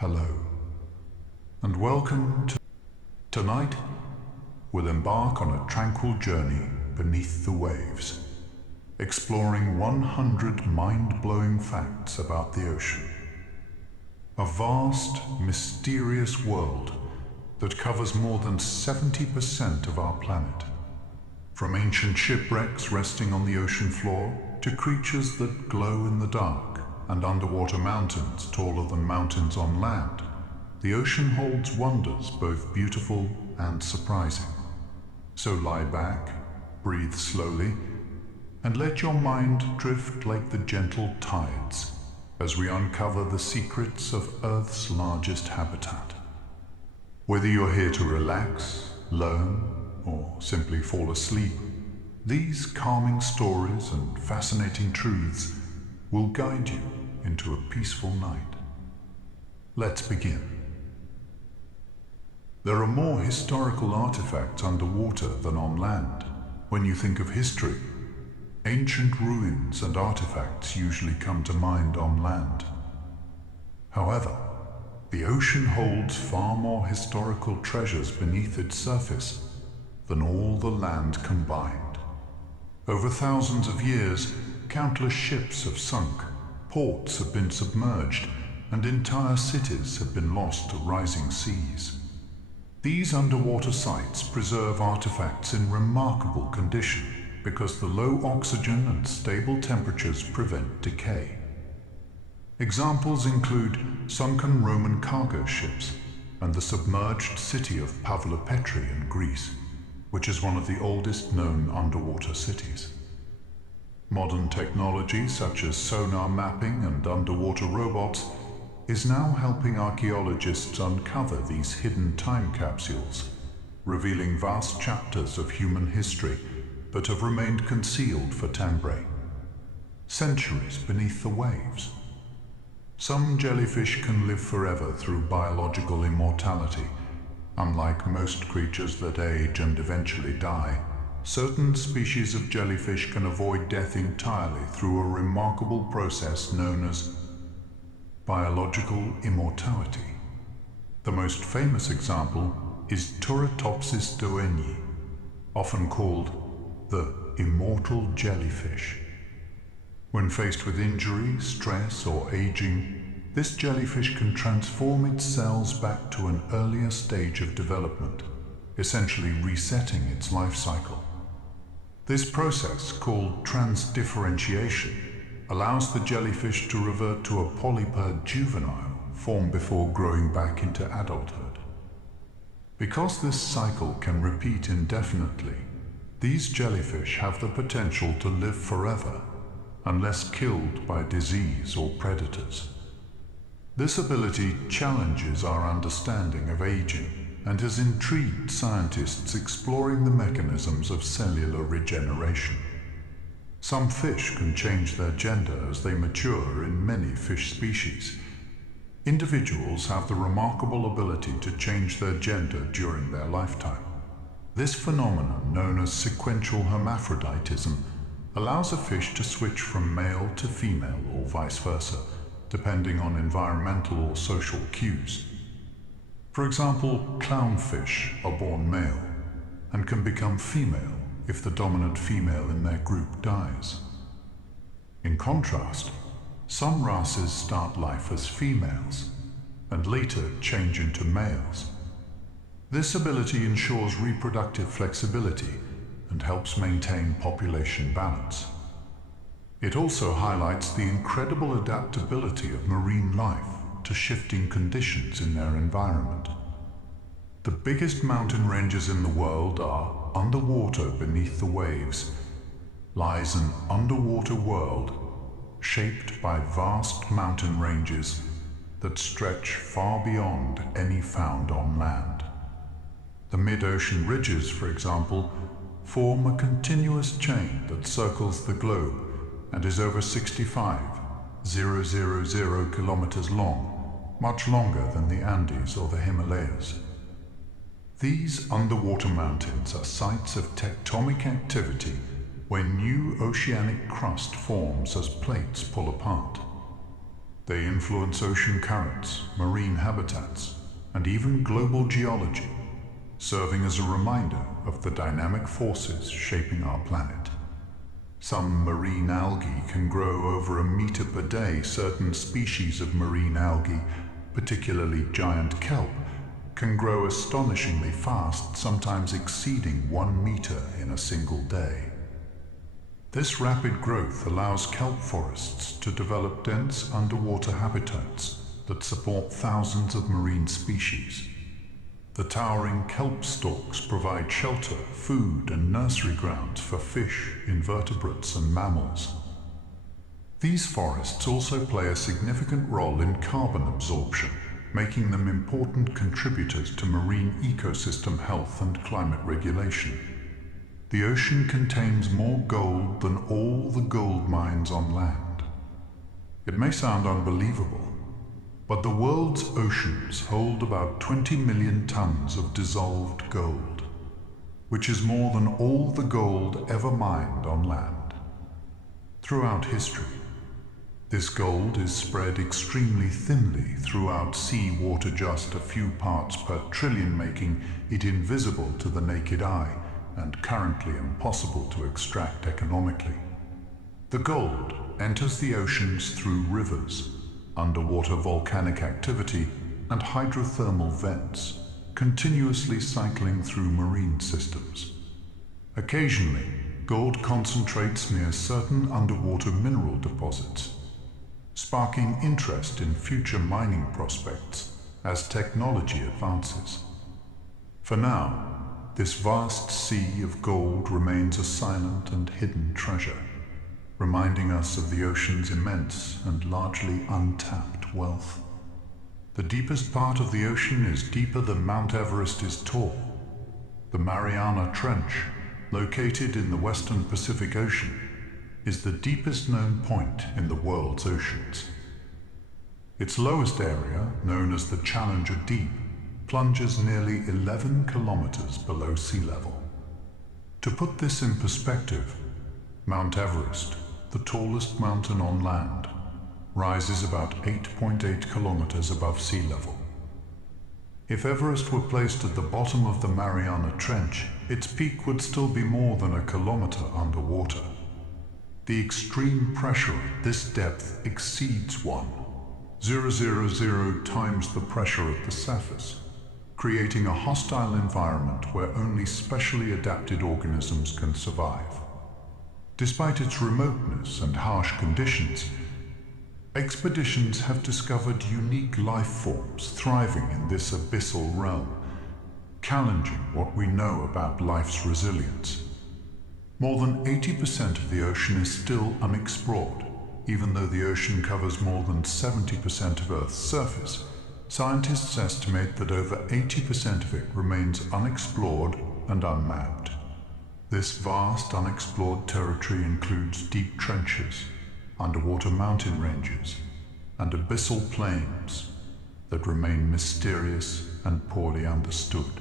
Hello, and welcome to tonight. We'll embark on a tranquil journey beneath the waves, exploring 100 mind-blowing facts about the ocean. A vast, mysterious world that covers more than 70% of our planet. From ancient shipwrecks resting on the ocean floor to creatures that glow in the dark and underwater mountains taller than mountains on land, the ocean holds wonders both beautiful and surprising. So lie back, breathe slowly, and let your mind drift like the gentle tides as we uncover the secrets of Earth's largest habitat. Whether you're here to relax, learn, or simply fall asleep, these calming stories and fascinating truths will guide you into a peaceful night. Let's begin. There are more historical artifacts underwater than on land. When you think of history, ancient ruins and artifacts usually come to mind on land. However, the ocean holds far more historical treasures beneath its surface than all the land combined. Over thousands of years, countless ships have sunk, ports have been submerged, and entire cities have been lost to rising seas. These underwater sites preserve artifacts in remarkable condition because the low oxygen and stable temperatures prevent decay. Examples include sunken Roman cargo ships and the submerged city of Petri in Greece, which is one of the oldest known underwater cities. Modern technology such as sonar mapping and underwater robots is now helping archaeologists uncover these hidden time capsules, revealing vast chapters of human history that have remained concealed for Tambre. Centuries beneath the waves. Some jellyfish can live forever through biological immortality. Unlike most creatures that age and eventually die, certain species of jellyfish can avoid death entirely through a remarkable process known as biological immortality. The most famous example is Turritopsis doenyi, often called the immortal jellyfish. When faced with injury, stress, or aging, this jellyfish can transform its cells back to an earlier stage of development, essentially resetting its life cycle. This process, called transdifferentiation, allows the jellyfish to revert to a polypod juvenile form before growing back into adulthood. Because this cycle can repeat indefinitely, these jellyfish have the potential to live forever unless killed by disease or predators. This ability challenges our understanding of aging and has intrigued scientists exploring the mechanisms of cellular regeneration. Some fish can change their gender as they mature in many fish species. Individuals have the remarkable ability to change their gender during their lifetime. This phenomenon, known as sequential hermaphroditism, allows a fish to switch from male to female or vice versa, depending on environmental or social cues. For example, clownfish are born male and can become female if the dominant female in their group dies. In contrast, some wrasses start life as females and later change into males. This ability ensures reproductive flexibility and helps maintain population balance. It also highlights the incredible adaptability of marine life to shifting conditions in their environment. The biggest mountain ranges in the world are underwater beneath the waves. Lies an underwater world shaped by vast mountain ranges that stretch far beyond any found on land. The mid-ocean ridges, for example, form a continuous chain that circles the globe and is over 65,000 kilometers long, much longer than the Andes or the Himalayas. These underwater mountains are sites of tectonic activity where new oceanic crust forms as plates pull apart. They influence ocean currents, marine habitats, and even global geology, serving as a reminder of the dynamic forces shaping our planet. Some marine algae can grow over 1 meter per day. Certain species of marine algae, particularly giant kelp, can grow astonishingly fast, sometimes exceeding 1 meter in a single day. This rapid growth allows kelp forests to develop dense underwater habitats that support thousands of marine species. The towering kelp stalks provide shelter, food, and nursery grounds for fish, invertebrates, and mammals. These forests also play a significant role in carbon absorption, making them important contributors to marine ecosystem health and climate regulation. The ocean contains more gold than all the gold mines on land. It may sound unbelievable, but the world's oceans hold about 20 million tons of dissolved gold, which is more than all the gold ever mined on land. Throughout history, this gold is spread extremely thinly throughout sea water, just a few parts per trillion, making it invisible to the naked eye and currently impossible to extract economically. The gold enters the oceans through rivers, underwater volcanic activity, and hydrothermal vents, continuously cycling through marine systems. Occasionally, gold concentrates near certain underwater mineral deposits, sparking interest in future mining prospects as technology advances. For now, this vast sea of gold remains a silent and hidden treasure, reminding us of the ocean's immense and largely untapped wealth. The deepest part of the ocean is deeper than Mount Everest is tall. The Mariana Trench, located in the western Pacific Ocean, is the deepest known point in the world's oceans. Its lowest area, known as the Challenger Deep, plunges nearly 11 kilometers below sea level. To put this in perspective, Mount Everest, the tallest mountain on land, rises about 8.8 kilometers above sea level. If Everest were placed at the bottom of the Mariana Trench, its peak would still be more than 1 kilometer underwater. The extreme pressure at this depth exceeds 1,000 times the pressure at the surface, creating a hostile environment where only specially adapted organisms can survive. Despite its remoteness and harsh conditions, expeditions have discovered unique life forms thriving in this abyssal realm, challenging what we know about life's resilience. More than 80% of the ocean is still unexplored. Even though the ocean covers more than 70% of Earth's surface, scientists estimate that over 80% of it remains unexplored and unmapped. This vast unexplored territory includes deep trenches, underwater mountain ranges, and abyssal plains that remain mysterious and poorly understood.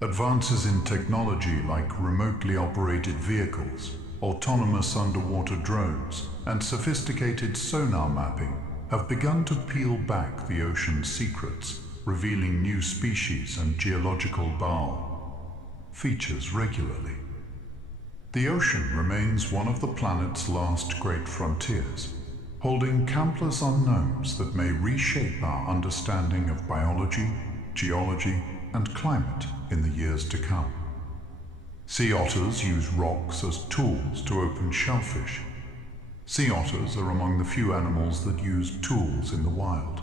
Advances in technology like remotely operated vehicles, autonomous underwater drones, and sophisticated sonar mapping have begun to peel back the ocean's secrets, revealing new species and geological features regularly. The ocean remains one of the planet's last great frontiers, holding countless unknowns that may reshape our understanding of biology, geology, and climate in the years to come. Sea otters use rocks as tools to open shellfish. Sea otters are among the few animals that use tools in the wild,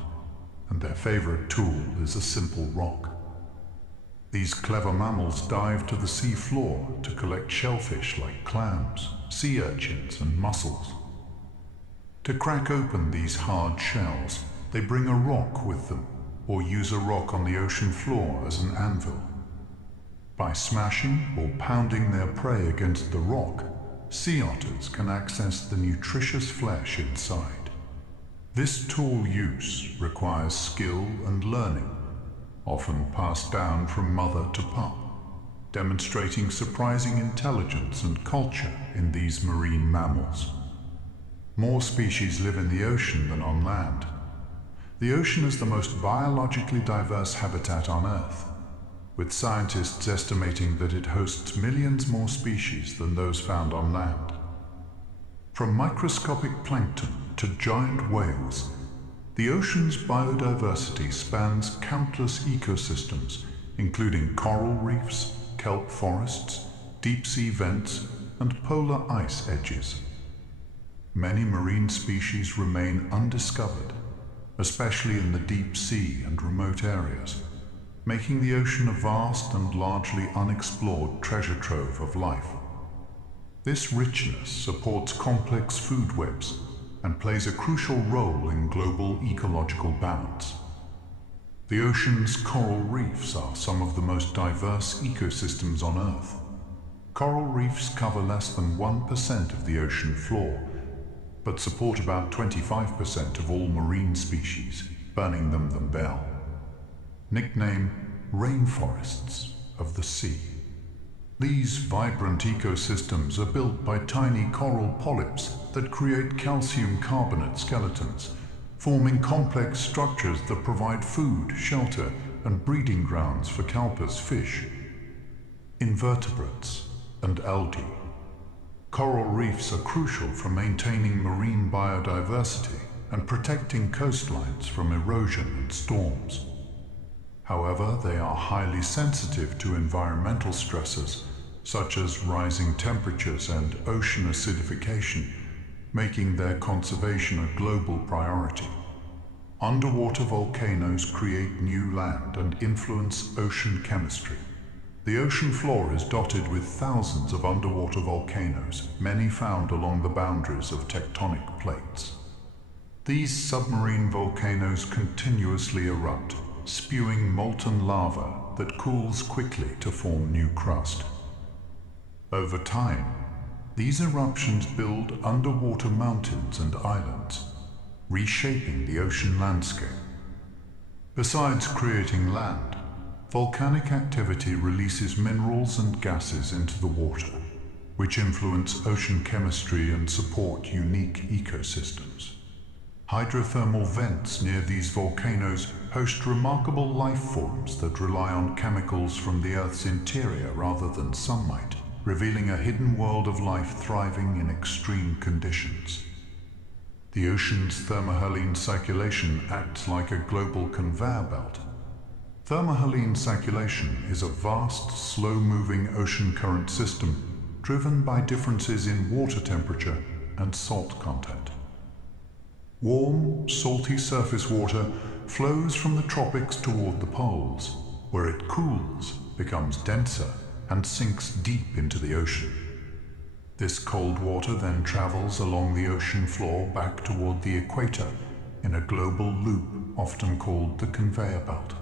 and their favorite tool is a simple rock. These clever mammals dive to the sea floor to collect shellfish like clams, sea urchins, and mussels. To crack open these hard shells, they bring a rock with them, or use a rock on the ocean floor as an anvil. By smashing or pounding their prey against the rock, sea otters can access the nutritious flesh inside. This tool use requires skill and learning, often passed down from mother to pup, demonstrating surprising intelligence and culture in these marine mammals. More species live in the ocean than on land. The ocean is the most biologically diverse habitat on Earth, with scientists estimating that it hosts millions more species than those found on land. From microscopic plankton to giant whales, the ocean's biodiversity spans countless ecosystems, including coral reefs, kelp forests, deep-sea vents, and polar ice edges. Many marine species remain undiscovered, especially in the deep sea and remote areas, making the ocean a vast and largely unexplored treasure trove of life. This richness supports complex food webs and plays a crucial role in global ecological balance. The ocean's coral reefs are some of the most diverse ecosystems on Earth. Coral reefs cover less than 1% of the ocean floor, but support about 25% of all marine species, burning them the bell. Nicknamed rainforests of the sea. These vibrant ecosystems are built by tiny coral polyps that create calcium carbonate skeletons, forming complex structures that provide food, shelter, and breeding grounds for kelpers fish, invertebrates, and algae. Coral reefs are crucial for maintaining marine biodiversity and protecting coastlines from erosion and storms. However, they are highly sensitive to environmental stresses such as rising temperatures and ocean acidification, making their conservation a global priority. Underwater volcanoes create new land and influence ocean chemistry. The ocean floor is dotted with thousands of underwater volcanoes, many found along the boundaries of tectonic plates. These submarine volcanoes continuously erupt, spewing molten lava that cools quickly to form new crust. Over time, these eruptions build underwater mountains and islands, reshaping the ocean landscape. Besides creating land, volcanic activity releases minerals and gases into the water, which influence ocean chemistry and support unique ecosystems. Hydrothermal vents near these volcanoes host remarkable life forms that rely on chemicals from the Earth's interior rather than sunlight, revealing a hidden world of life thriving in extreme conditions. The ocean's thermohaline circulation acts like a global conveyor belt. Thermohaline circulation is a vast, slow-moving ocean current system driven by differences in water temperature and salt content. Warm, salty surface water flows from the tropics toward the poles, where it cools, becomes denser, and sinks deep into the ocean. This cold water then travels along the ocean floor back toward the equator in a global loop often called the conveyor belt.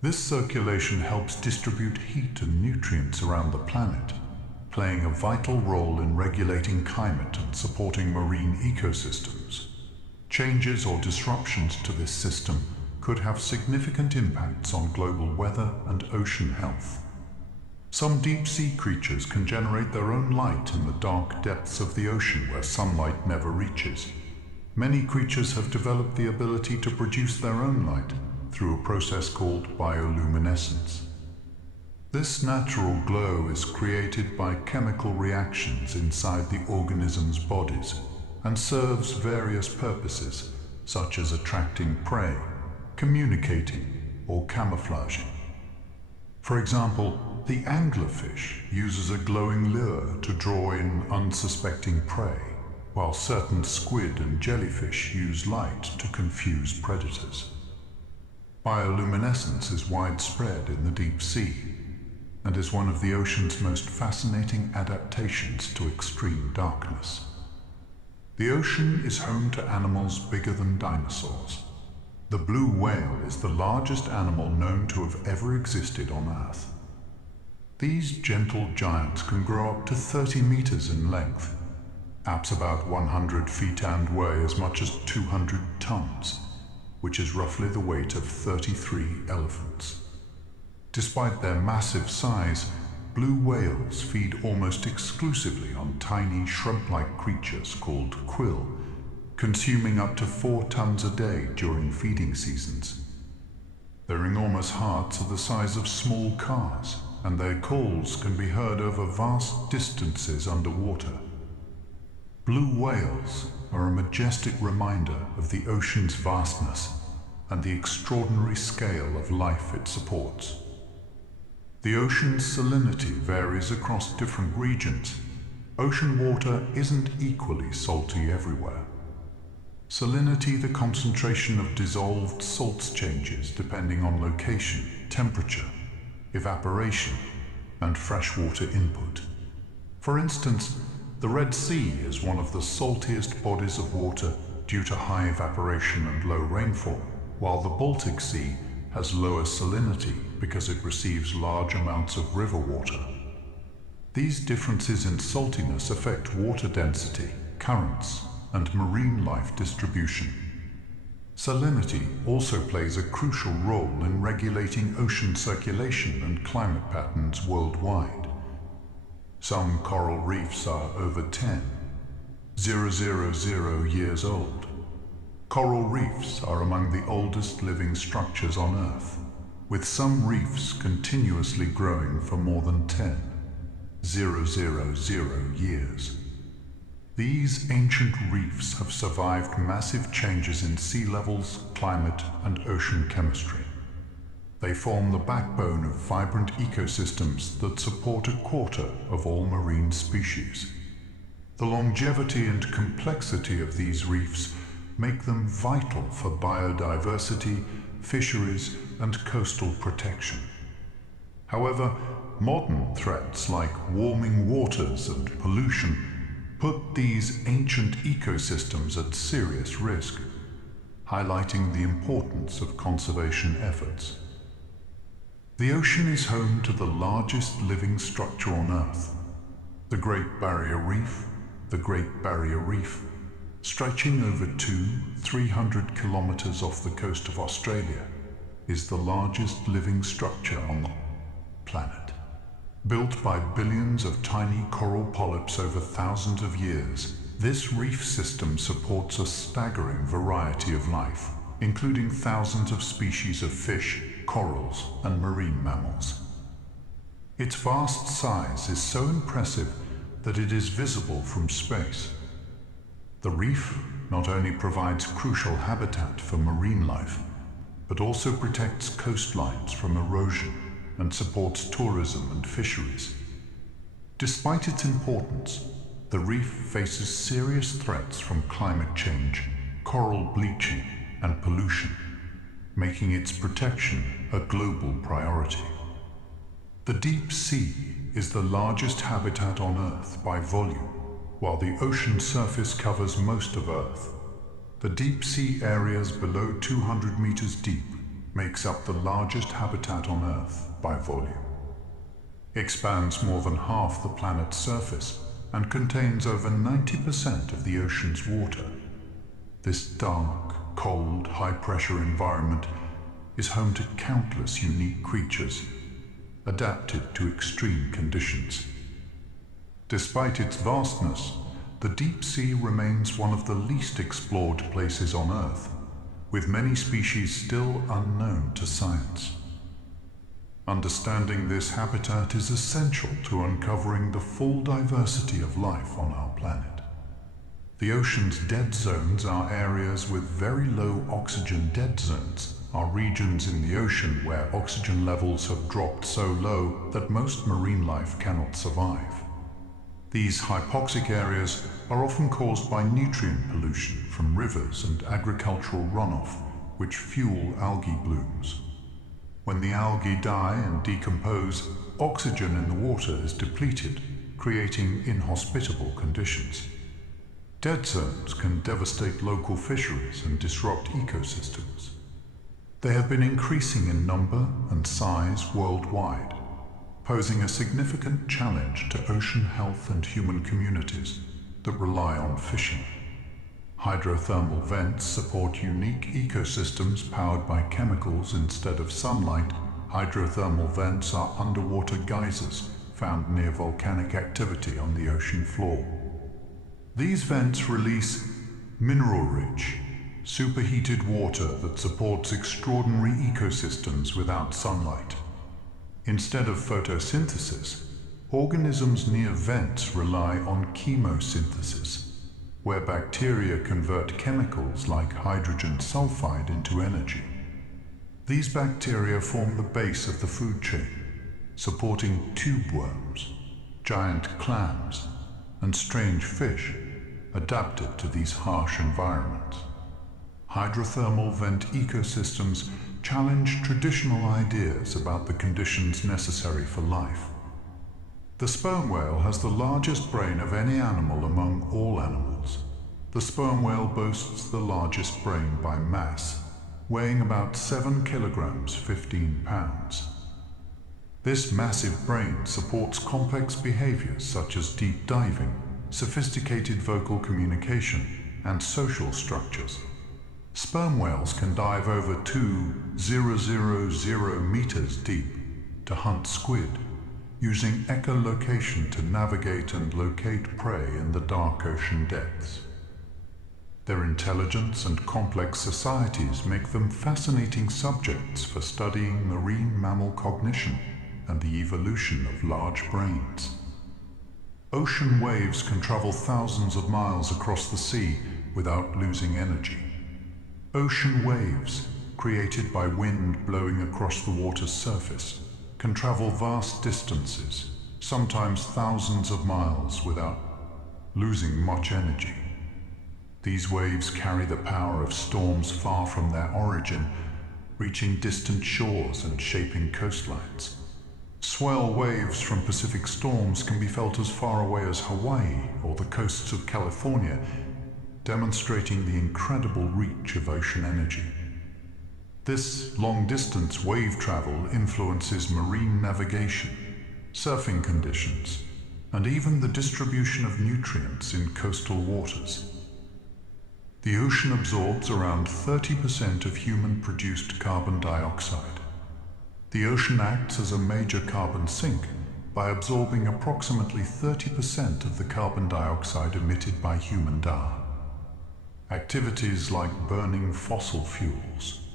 This circulation helps distribute heat and nutrients around the planet, playing a vital role in regulating climate and supporting marine ecosystems. Changes or disruptions to this system could have significant impacts on global weather and ocean health. Some deep-sea creatures can generate their own light in the dark depths of the ocean where sunlight never reaches. Many creatures have developed the ability to produce their own light through a process called bioluminescence. This natural glow is created by chemical reactions inside the organism's bodies and serves various purposes, such as attracting prey, communicating, or camouflaging. For example, the anglerfish uses a glowing lure to draw in unsuspecting prey, while certain squid and jellyfish use light to confuse predators. Bioluminescence is widespread in the deep sea and is one of the ocean's most fascinating adaptations to extreme darkness. The ocean is home to animals bigger than dinosaurs. The blue whale is the largest animal known to have ever existed on Earth. These gentle giants can grow up to 30 meters in length, perhaps about 100 feet, and weigh as much as 200 tons, which is roughly the weight of 33 elephants. Despite their massive size, blue whales feed almost exclusively on tiny shrimp-like creatures called krill, consuming up to 4 tons a day during feeding seasons. Their enormous hearts are the size of small cars, and their calls can be heard over vast distances underwater. Blue whales are a majestic reminder of the ocean's vastness and the extraordinary scale of life it supports. The ocean's salinity varies across different regions. Ocean water isn't equally salty everywhere. Salinity, the concentration of dissolved salts, changes depending on location, temperature, evaporation, and freshwater input. For instance, the Red Sea is one of the saltiest bodies of water due to high evaporation and low rainfall, while the Baltic Sea has lower salinity because it receives large amounts of river water. These differences in saltiness affect water density, currents, and marine life distribution. Salinity also plays a crucial role in regulating ocean circulation and climate patterns worldwide. Some coral reefs are over 10,000 years old. Coral reefs are among the oldest living structures on Earth, with some reefs continuously growing for more than 10,000 years. These ancient reefs have survived massive changes in sea levels, climate, and ocean chemistry. They form the backbone of vibrant ecosystems that support a quarter of all marine species. The longevity and complexity of these reefs make them vital for biodiversity, fisheries, and coastal protection. However, modern threats like warming waters and pollution put these ancient ecosystems at serious risk, highlighting the importance of conservation efforts. The ocean is home to the largest living structure on Earth, the Great Barrier Reef. The Great Barrier Reef, stretching over 300 kilometers off the coast of Australia, is the largest living structure on the planet. Built by billions of tiny coral polyps over thousands of years, this reef system supports a staggering variety of life, including thousands of species of fish, corals, and marine mammals. Its vast size is so impressive that it is visible from space. The reef not only provides crucial habitat for marine life, but also protects coastlines from erosion and supports tourism and fisheries. Despite its importance, the reef faces serious threats from climate change, coral bleaching, and pollution, making its protection a global priority. The deep sea is the largest habitat on Earth by volume, while the ocean surface covers most of Earth. The deep sea areas below 200 meters deep makes up the largest habitat on Earth by volume. It expands more than half the planet's surface and contains over 90% of the ocean's water. This dark, cold, high-pressure environment is home to countless unique creatures, adapted to extreme conditions. Despite its vastness, the deep sea remains one of the least explored places on Earth, with many species still unknown to science. Understanding this habitat is essential to uncovering the full diversity of life on our planet. The ocean's dead zones are areas with very low oxygen. Dead zones are regions in the ocean where oxygen levels have dropped so low that most marine life cannot survive. These hypoxic areas are often caused by nutrient pollution from rivers and agricultural runoff, which fuel algae blooms. When the algae die and decompose, oxygen in the water is depleted, creating inhospitable conditions. Dead zones can devastate local fisheries and disrupt ecosystems. They have been increasing in number and size worldwide, posing a significant challenge to ocean health and human communities that rely on fishing. Hydrothermal vents support unique ecosystems powered by chemicals instead of sunlight. Hydrothermal vents are underwater geysers found near volcanic activity on the ocean floor. These vents release mineral-rich, superheated water that supports extraordinary ecosystems without sunlight. Instead of photosynthesis, organisms near vents rely on chemosynthesis, where bacteria convert chemicals like hydrogen sulfide into energy. These bacteria form the base of the food chain, supporting tube worms, giant clams, and strange fish adapted to these harsh environments. Hydrothermal vent ecosystems challenge traditional ideas about the conditions necessary for life. The sperm whale has the largest brain of any animal among all animals. The sperm whale boasts the largest brain by mass, weighing about 7 kilograms, 15 pounds. This massive brain supports complex behaviors such as deep diving, sophisticated vocal communication, and social structures. Sperm whales can dive over 2,000 meters deep to hunt squid, using echolocation to navigate and locate prey in the dark ocean depths. Their intelligence and complex societies make them fascinating subjects for studying marine mammal cognition and the evolution of large brains. Ocean waves can travel thousands of miles across the sea without losing energy. Ocean waves, created by wind blowing across the water's surface, can travel vast distances, sometimes thousands of miles, without losing much energy. These waves carry the power of storms far from their origin, reaching distant shores and shaping coastlines. Swell waves from Pacific storms can be felt as far away as Hawaii or the coasts of California, demonstrating the incredible reach of ocean energy. This long-distance wave travel influences marine navigation, surfing conditions, and even the distribution of nutrients in coastal waters. The ocean absorbs around 30% of human-produced carbon dioxide. The ocean acts as a major carbon sink by absorbing approximately 30% of the carbon dioxide emitted by human diet. Activities like burning fossil fuels.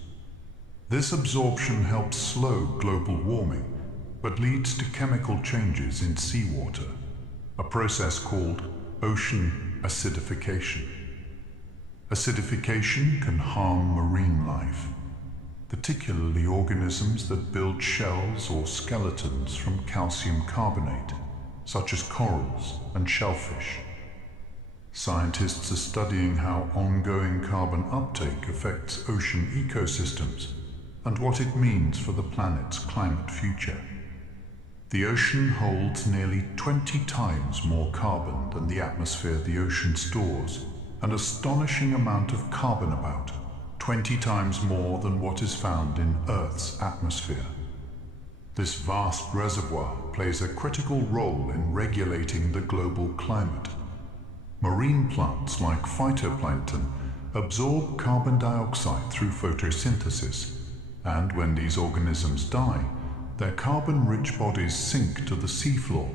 This absorption helps slow global warming, but leads to chemical changes in seawater, a process called ocean acidification. Acidification can harm marine life, particularly organisms that build shells or skeletons from calcium carbonate, such as corals and shellfish. Scientists are studying how ongoing carbon uptake affects ocean ecosystems and what it means for the planet's climate future. The ocean holds nearly 20 times more carbon than the atmosphere the ocean stores, an astonishing amount of carbon, about 20 times more than what is found in Earth's atmosphere. This vast reservoir plays a critical role in regulating the global climate. Marine plants like phytoplankton absorb carbon dioxide through photosynthesis, and when these organisms die, their carbon-rich bodies sink to the seafloor,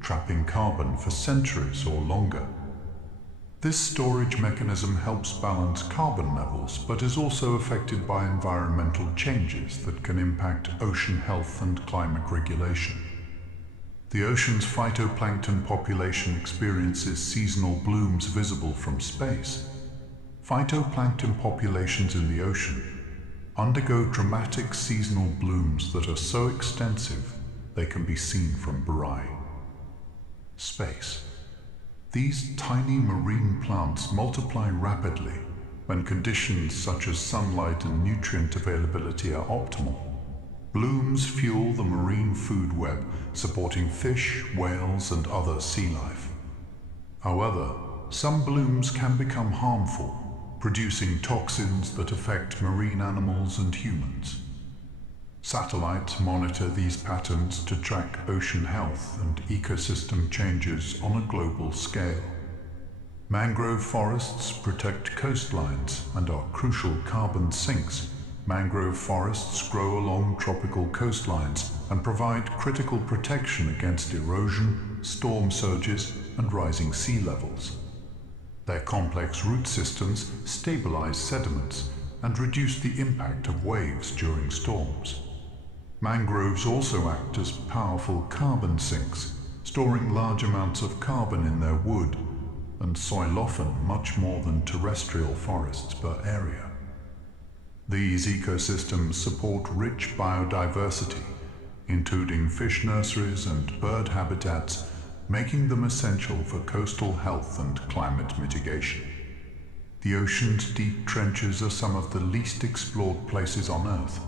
trapping carbon for centuries or longer. This storage mechanism helps balance carbon levels, but is also affected by environmental changes that can impact ocean health and climate regulation. The ocean's phytoplankton population experiences seasonal blooms visible from space. Phytoplankton populations in the ocean undergo dramatic seasonal blooms that are so extensive they can be seen from Barai. Space. These tiny marine plants multiply rapidly when conditions such as sunlight and nutrient availability are optimal. Blooms fuel the marine food web, supporting fish, whales, and other sea life. However, some blooms can become harmful, producing toxins that affect marine animals and humans. Satellites monitor these patterns to track ocean health and ecosystem changes on a global scale. Mangrove forests protect coastlines and are crucial carbon sinks, Mangrove forests grow along tropical coastlines and provide critical protection against erosion, storm surges, and rising sea levels. Their complex root systems stabilize sediments and reduce the impact of waves during storms. Mangroves also act as powerful carbon sinks, storing large amounts of carbon in their wood and soil, often much more than terrestrial forests per area. These ecosystems support rich biodiversity, including fish nurseries and bird habitats, making them essential for coastal health and climate mitigation. The ocean's deep trenches are some of the least explored places on Earth.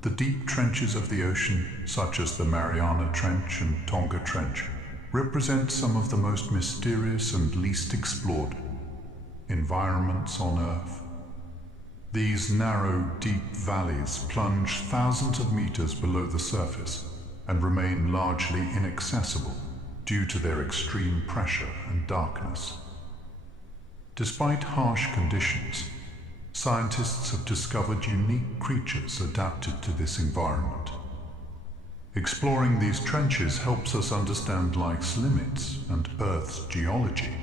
The deep trenches of the ocean, such as the Mariana Trench and Tonga Trench, represent some of the most mysterious and least explored environments on Earth. These narrow, deep valleys plunge thousands of meters below the surface and remain largely inaccessible due to their extreme pressure and darkness. Despite harsh conditions, scientists have discovered unique creatures adapted to this environment. Exploring these trenches helps us understand life's limits and Earth's geology,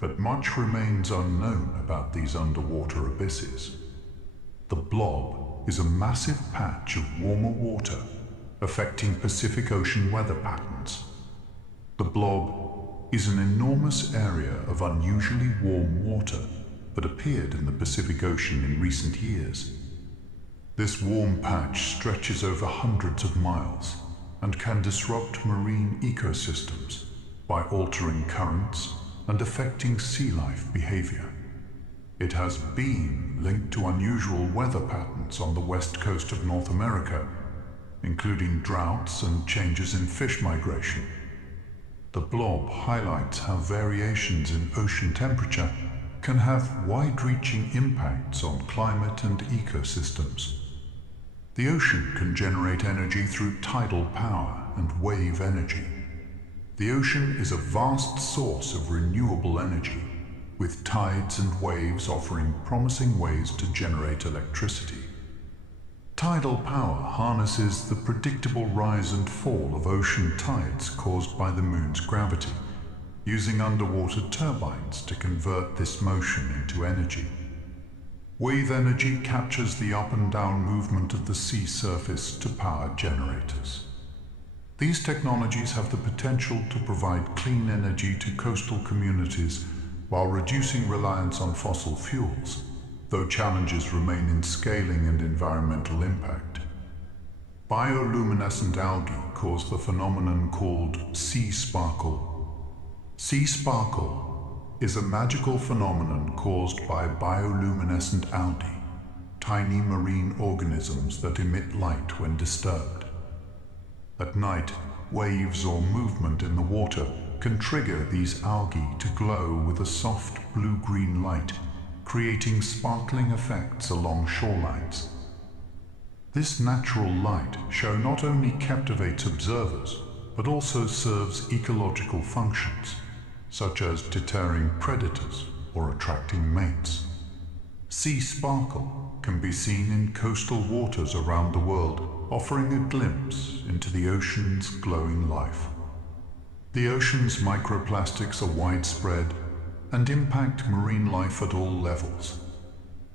but much remains unknown about these underwater abysses. The blob is a massive patch of warmer water affecting Pacific Ocean weather patterns. The blob is an enormous area of unusually warm water that appeared in the Pacific Ocean in recent years. This warm patch stretches over hundreds of miles and can disrupt marine ecosystems by altering currents and affecting sea life behavior. It has been linked to unusual weather patterns on the west coast of North America, including droughts and changes in fish migration. The blob highlights how variations in ocean temperature can have wide-reaching impacts on climate and ecosystems. The ocean can generate energy through tidal power and wave energy. The ocean is a vast source of renewable energy, with tides and waves offering promising ways to generate electricity. Tidal power harnesses the predictable rise and fall of ocean tides caused by the moon's gravity, using underwater turbines to convert this motion into energy. Wave energy captures the up and down movement of the sea surface to power generators. These technologies have the potential to provide clean energy to coastal communities while reducing reliance on fossil fuels, though challenges remain in scaling and environmental impact. Bioluminescent algae cause the phenomenon called sea sparkle. Sea sparkle is a magical phenomenon caused by bioluminescent algae, tiny marine organisms that emit light when disturbed. At night, waves or movement in the water can trigger these algae to glow with a soft blue-green light, creating sparkling effects along shorelines. This natural light show not only captivates observers, but also serves ecological functions, such as deterring predators or attracting mates. Sea sparkle can be seen in coastal waters around the world, offering a glimpse into the ocean's glowing life. The ocean's microplastics are widespread and impact marine life at all levels.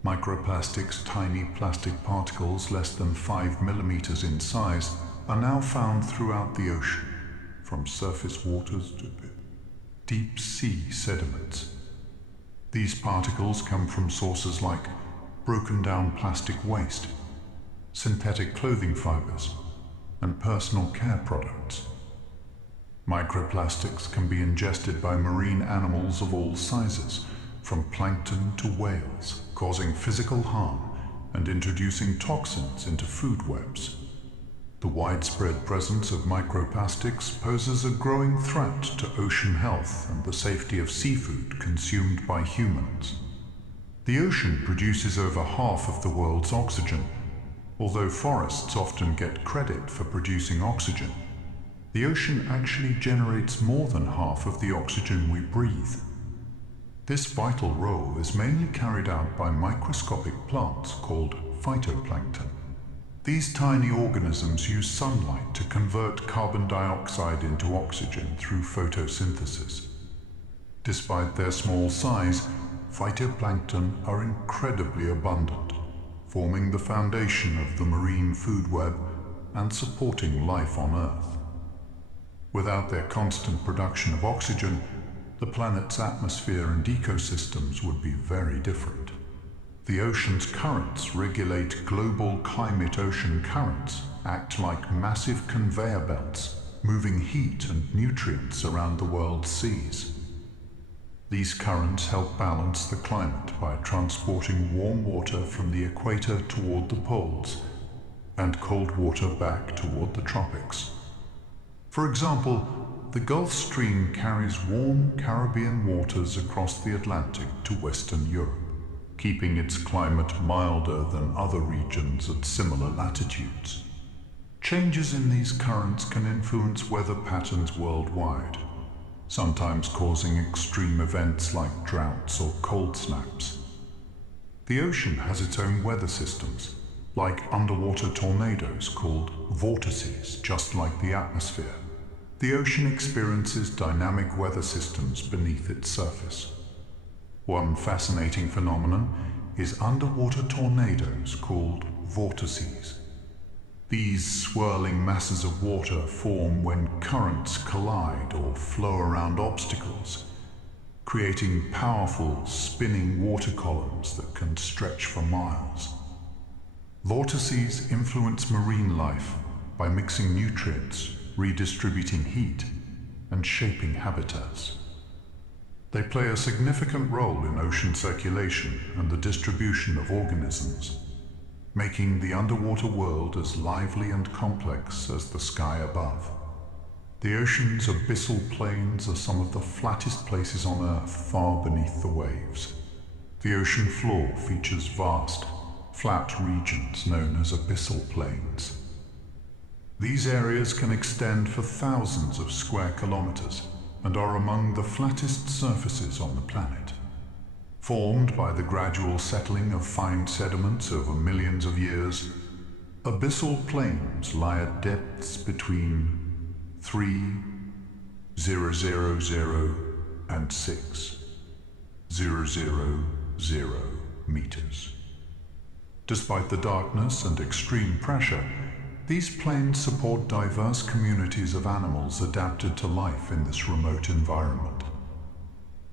Microplastics, tiny plastic particles less than 5 millimeters in size, are now found throughout the ocean, from surface waters to deep sea sediments. These particles come from sources like broken down plastic waste, synthetic clothing fibers, and personal care products. Microplastics can be ingested by marine animals of all sizes, from plankton to whales, causing physical harm and introducing toxins into food webs. The widespread presence of microplastics poses a growing threat to ocean health and the safety of seafood consumed by humans. The ocean produces over half of the world's oxygen. Although forests often get credit for producing oxygen, the ocean actually generates more than half of the oxygen we breathe. This vital role is mainly carried out by microscopic plants called phytoplankton. These tiny organisms use sunlight to convert carbon dioxide into oxygen through photosynthesis. Despite their small size, phytoplankton are incredibly abundant, forming the foundation of the marine food web and supporting life on Earth. Without their constant production of oxygen, the planet's atmosphere and ecosystems would be very different. The ocean's currents regulate global climate. Ocean currents act like massive conveyor belts, moving heat and nutrients around the world's seas. These currents help balance the climate by transporting warm water from the equator toward the poles and cold water back toward the tropics. For example, the Gulf Stream carries warm Caribbean waters across the Atlantic to Western Europe, keeping its climate milder than other regions at similar latitudes. Changes in these currents can influence weather patterns worldwide, sometimes causing extreme events like droughts or cold snaps. The ocean has its own weather systems, like underwater tornadoes called vortices, just like the atmosphere. The ocean experiences dynamic weather systems beneath its surface. One fascinating phenomenon is underwater tornadoes called vortices. These swirling masses of water form when currents collide or flow around obstacles, creating powerful, spinning water columns that can stretch for miles. Vortices influence marine life by mixing nutrients, redistributing heat, and shaping habitats. They play a significant role in ocean circulation and the distribution of organisms, making the underwater world as lively and complex as the sky above. The ocean's abyssal plains are some of the flattest places on Earth, far beneath the waves. The ocean floor features vast, flat regions known as abyssal plains. These areas can extend for thousands of square kilometers and are among the flattest surfaces on the planet. Formed by the gradual settling of fine sediments over millions of years, abyssal plains lie at depths between 3,000 and 6,000 meters. Despite the darkness and extreme pressure, these plains support diverse communities of animals adapted to life in this remote environment.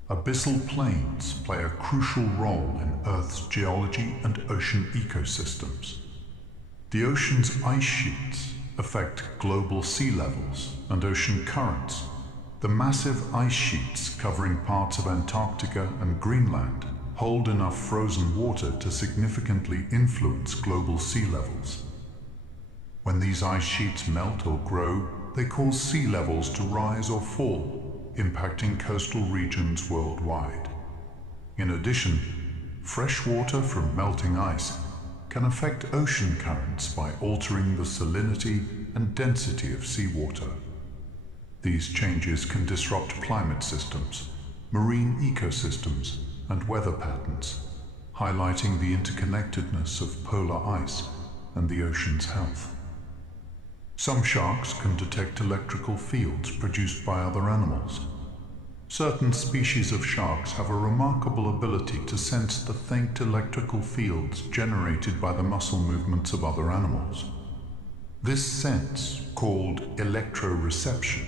Abyssal plains play a crucial role in Earth's geology and ocean ecosystems. The ocean's ice sheets affect global sea levels and ocean currents. The massive ice sheets covering parts of Antarctica and Greenland hold enough frozen water to significantly influence global sea levels. When these ice sheets melt or grow, they cause sea levels to rise or fall, impacting coastal regions worldwide. In addition, fresh water from melting ice can affect ocean currents by altering the salinity and density of seawater. These changes can disrupt climate systems, marine ecosystems, and weather patterns, highlighting the interconnectedness of polar ice and the ocean's health. Some sharks can detect electrical fields produced by other animals. Certain species of sharks have a remarkable ability to sense the faint electrical fields generated by the muscle movements of other animals. This sense, called electroreception,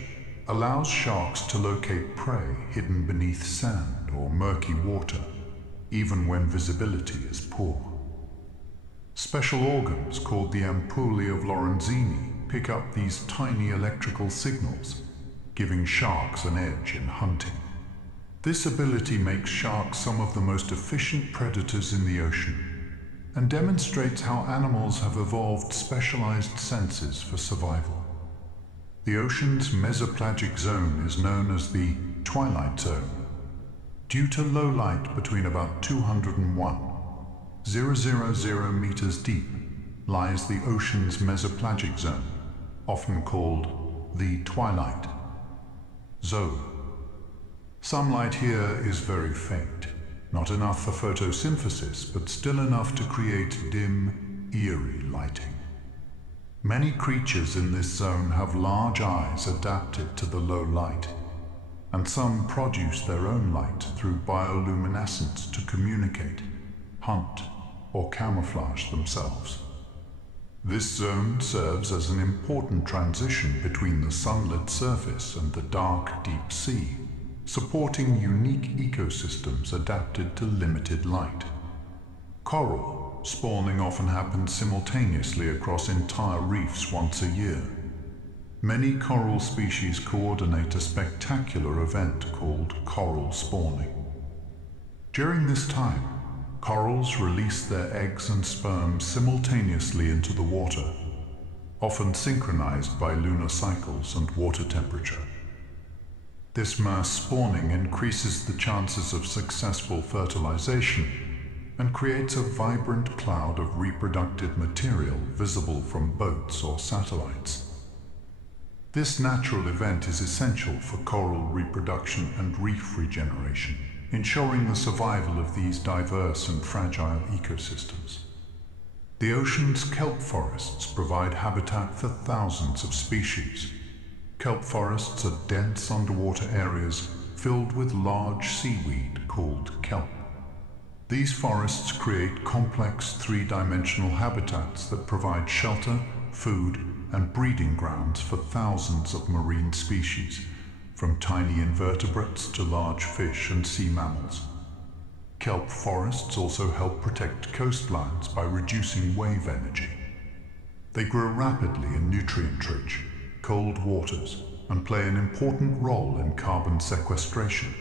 allows sharks to locate prey hidden beneath sand or murky water, even when visibility is poor. Special organs called the ampullae of Lorenzini pick up these tiny electrical signals, giving sharks an edge in hunting. This ability makes sharks some of the most efficient predators in the ocean and demonstrates how animals have evolved specialized senses for survival. The ocean's mesopelagic zone is known as the twilight zone. Due to low light between about 201,000 meters deep lies the ocean's mesopelagic zone, often called the twilight zone. Sunlight here is very faint, not enough for photosynthesis, but still enough to create dim, eerie lighting. Many creatures in this zone have large eyes adapted to the low light, and some produce their own light through bioluminescence to communicate, hunt, or camouflage themselves. This zone serves as an important transition between the sunlit surface and the dark, deep sea, supporting unique ecosystems adapted to limited light. Coral spawning often happens simultaneously across entire reefs once a year. Many coral species coordinate a spectacular event called coral spawning. During this time, corals release their eggs and sperm simultaneously into the water, often synchronized by lunar cycles and water temperature. This mass spawning increases the chances of successful fertilization and creates a vibrant cloud of reproductive material visible from boats or satellites. This natural event is essential for coral reproduction and reef regeneration, ensuring the survival of these diverse and fragile ecosystems. The ocean's kelp forests provide habitat for thousands of species. Kelp forests are dense underwater areas filled with large seaweed called kelp. These forests create complex three-dimensional habitats that provide shelter, food, and breeding grounds for thousands of marine species, from tiny invertebrates to large fish and sea mammals. Kelp forests also help protect coastlines by reducing wave energy. They grow rapidly in nutrient-rich, cold waters and play an important role in carbon sequestration,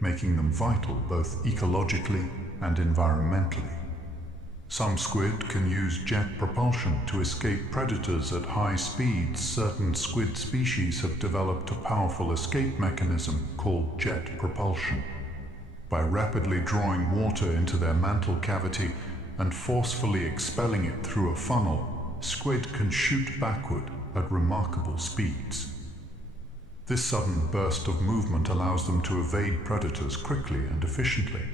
making them vital both ecologically and environmentally. Some squid can use jet propulsion to escape predators at high speeds. Certain squid species have developed a powerful escape mechanism called jet propulsion. By rapidly drawing water into their mantle cavity and forcefully expelling it through a funnel, squid can shoot backward at remarkable speeds. This sudden burst of movement allows them to evade predators quickly and efficiently.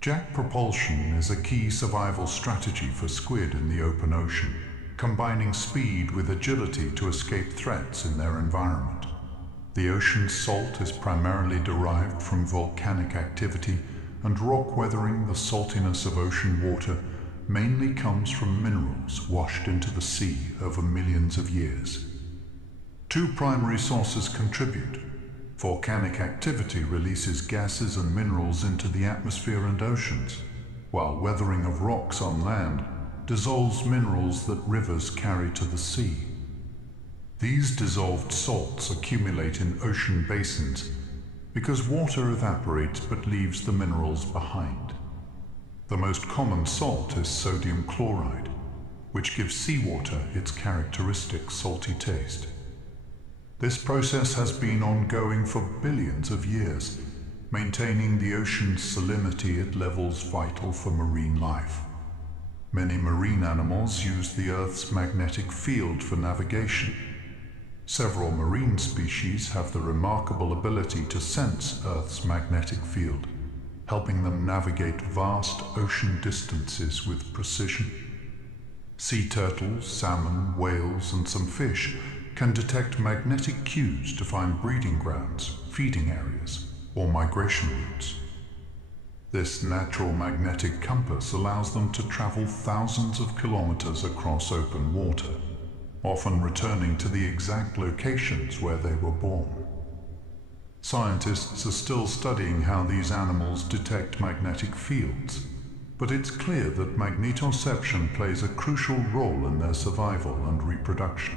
Jet propulsion is a key survival strategy for squid in the open ocean, combining speed with agility to escape threats in their environment. The ocean's salt is primarily derived from volcanic activity, and rock weathering. The saltiness of ocean water mainly comes from minerals washed into the sea over millions of years. Two primary sources contribute. Volcanic activity releases gases and minerals into the atmosphere and oceans, while weathering of rocks on land dissolves minerals that rivers carry to the sea. These dissolved salts accumulate in ocean basins because water evaporates but leaves the minerals behind. The most common salt is sodium chloride, which gives seawater its characteristic salty taste. This process has been ongoing for billions of years, maintaining the ocean's salinity at levels vital for marine life. Many marine animals use the Earth's magnetic field for navigation. Several marine species have the remarkable ability to sense Earth's magnetic field, helping them navigate vast ocean distances with precision. Sea turtles, salmon, whales, and some fish can detect magnetic cues to find breeding grounds, feeding areas, or migration routes. This natural magnetic compass allows them to travel thousands of kilometers across open water, often returning to the exact locations where they were born. Scientists are still studying how these animals detect magnetic fields, but it's clear that magnetoception plays a crucial role in their survival and reproduction.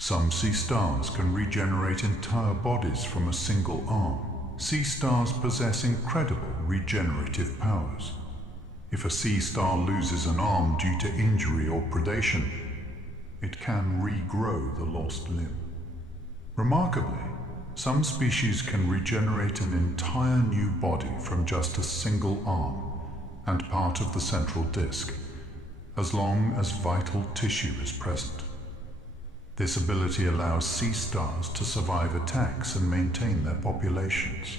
Some sea stars can regenerate entire bodies from a single arm. Sea stars possess incredible regenerative powers. If a sea star loses an arm due to injury or predation, it can regrow the lost limb. Remarkably, some species can regenerate an entire new body from just a single arm and part of the central disc, as long as vital tissue is present. This ability allows sea stars to survive attacks and maintain their populations.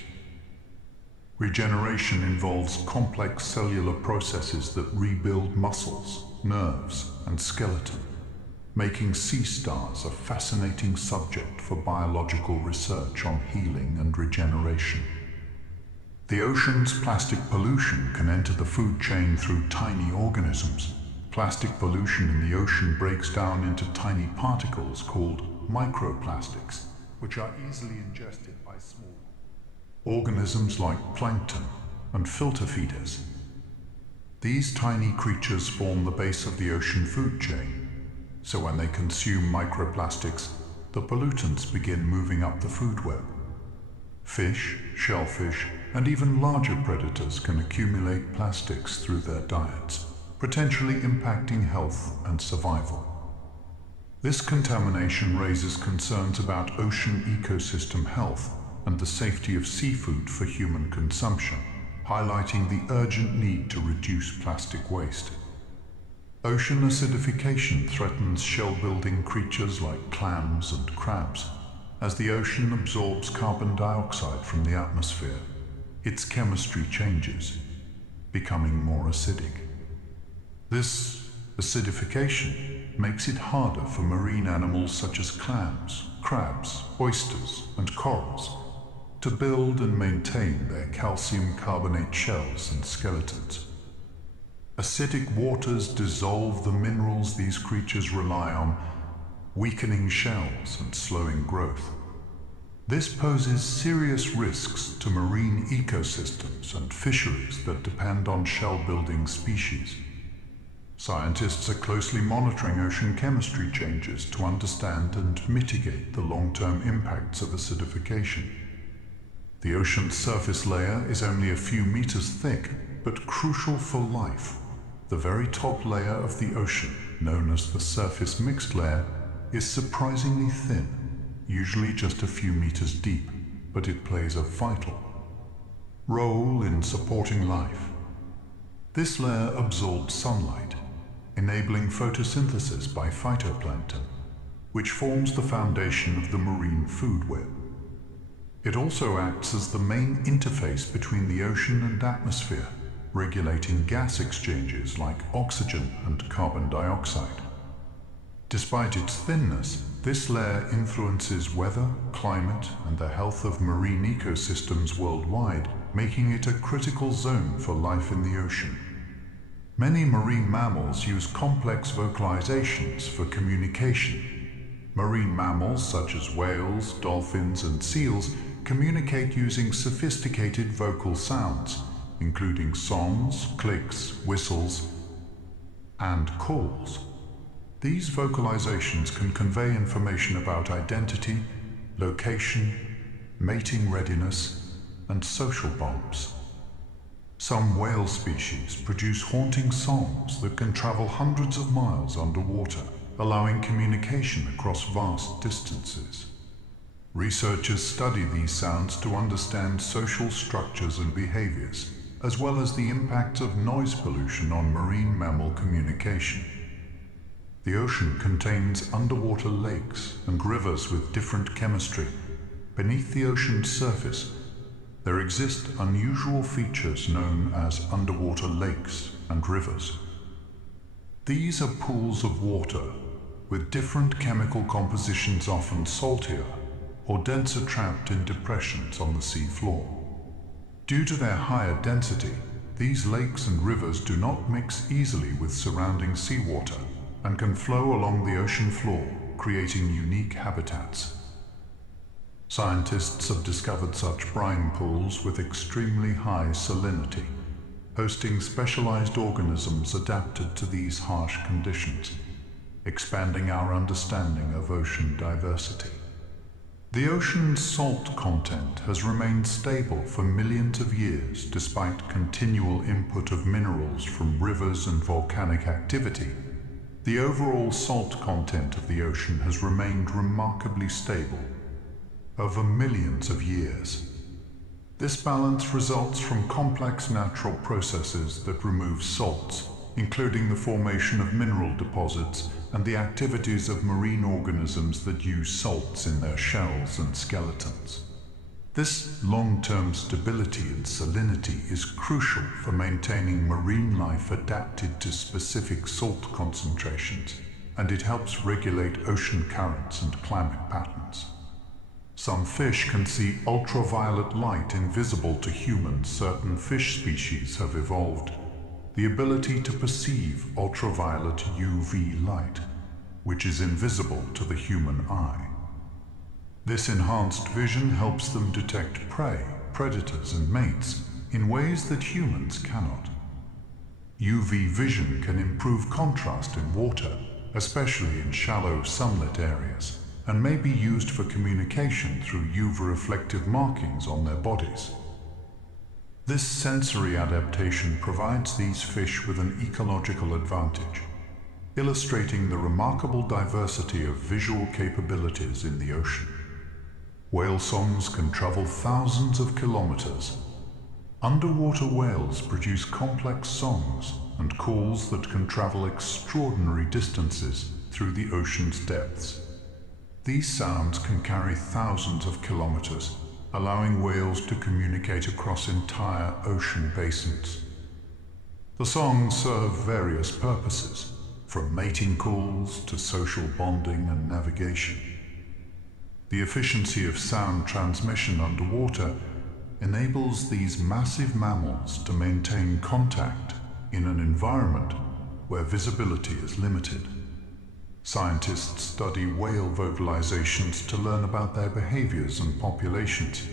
Regeneration involves complex cellular processes that rebuild muscles, nerves, and skeleton, making sea stars a fascinating subject for biological research on healing and regeneration. The ocean's plastic pollution can enter the food chain through tiny organisms. Plastic pollution in the ocean breaks down into tiny particles called microplastics, which are easily ingested by small organisms like plankton and filter feeders. These tiny creatures form the base of the ocean food chain, so when they consume microplastics, the pollutants begin moving up the food web. Fish, shellfish, and even larger predators can accumulate plastics through their diets, potentially impacting health and survival. This contamination raises concerns about ocean ecosystem health and the safety of seafood for human consumption, highlighting the urgent need to reduce plastic waste. Ocean acidification threatens shell-building creatures like clams and crabs. As the ocean absorbs carbon dioxide from the atmosphere, its chemistry changes, becoming more acidic. This acidification makes it harder for marine animals such as clams, crabs, oysters, and corals to build and maintain their calcium carbonate shells and skeletons. Acidic waters dissolve the minerals these creatures rely on, weakening shells and slowing growth. This poses serious risks to marine ecosystems and fisheries that depend on shell-building species. Scientists are closely monitoring ocean chemistry changes to understand and mitigate the long-term impacts of acidification. The ocean's surface layer is only a few meters thick, but crucial for life. The very top layer of the ocean, known as the surface mixed layer, is surprisingly thin, usually just a few meters deep, but it plays a vital role in supporting life. This layer absorbs sunlight, enabling photosynthesis by phytoplankton, which forms the foundation of the marine food web. It also acts as the main interface between the ocean and atmosphere, regulating gas exchanges like oxygen and carbon dioxide. Despite its thinness, this layer influences weather, climate, and the health of marine ecosystems worldwide, making it a critical zone for life in the ocean. Many marine mammals use complex vocalizations for communication. Marine mammals such as whales, dolphins, and seals communicate using sophisticated vocal sounds, including songs, clicks, whistles, and calls. These vocalizations can convey information about identity, location, mating readiness, and social bonds. Some whale species produce haunting songs that can travel hundreds of miles underwater, allowing communication across vast distances. Researchers study these sounds to understand social structures and behaviors, as well as the impact of noise pollution on marine mammal communication. The ocean contains underwater lakes and rivers with different chemistry. Beneath the ocean's surface, there exist unusual features known as underwater lakes and rivers. These are pools of water with different chemical compositions, often saltier or denser, trapped in depressions on the sea floor. Due to their higher density, these lakes and rivers do not mix easily with surrounding seawater and can flow along the ocean floor, creating unique habitats. Scientists have discovered such brine pools with extremely high salinity, hosting specialized organisms adapted to these harsh conditions, expanding our understanding of ocean diversity. The ocean's salt content has remained stable for millions of years despite continual input of minerals from rivers and volcanic activity. The overall salt content of the ocean has remained remarkably stable over millions of years. This balance results from complex natural processes that remove salts, including the formation of mineral deposits and the activities of marine organisms that use salts in their shells and skeletons. This long-term stability and salinity is crucial for maintaining marine life adapted to specific salt concentrations, and it helps regulate ocean currents and climate patterns. Some fish can see ultraviolet light invisible to humans. Certain fish species have evolved the ability to perceive ultraviolet UV light, which is invisible to the human eye. This enhanced vision helps them detect prey, predators, and mates in ways that humans cannot. UV vision can improve contrast in water, especially in shallow sunlit areas, and may be used for communication through UV-reflective markings on their bodies. This sensory adaptation provides these fish with an ecological advantage, illustrating the remarkable diversity of visual capabilities in the ocean. Whale songs can travel thousands of kilometers. Underwater whales produce complex songs and calls that can travel extraordinary distances through the ocean's depths. These sounds can carry thousands of kilometers, allowing whales to communicate across entire ocean basins. The songs serve various purposes, from mating calls to social bonding and navigation. The efficiency of sound transmission underwater enables these massive mammals to maintain contact in an environment where visibility is limited. Scientists study whale vocalizations to learn about their behaviors and populations,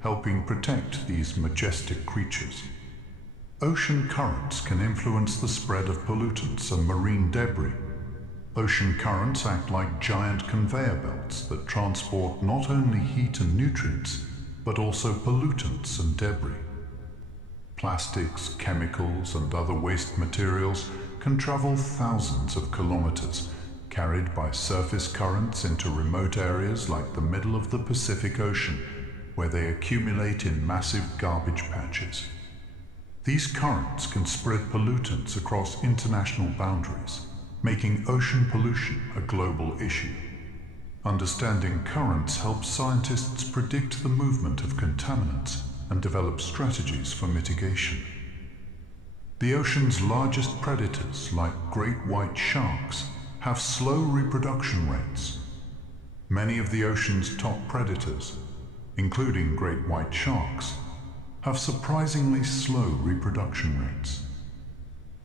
helping protect these majestic creatures. Ocean currents can influence the spread of pollutants and marine debris. Ocean currents act like giant conveyor belts that transport not only heat and nutrients, but also pollutants and debris. Plastics, chemicals, and other waste materials can travel thousands of kilometers, carried by surface currents into remote areas like the middle of the Pacific Ocean, where they accumulate in massive garbage patches. These currents can spread pollutants across international boundaries, making ocean pollution a global issue. Understanding currents helps scientists predict the movement of contaminants and develop strategies for mitigation. The ocean's largest predators, like great white sharks, have slow reproduction rates. Many of the ocean's top predators, including great white sharks, have surprisingly slow reproduction rates.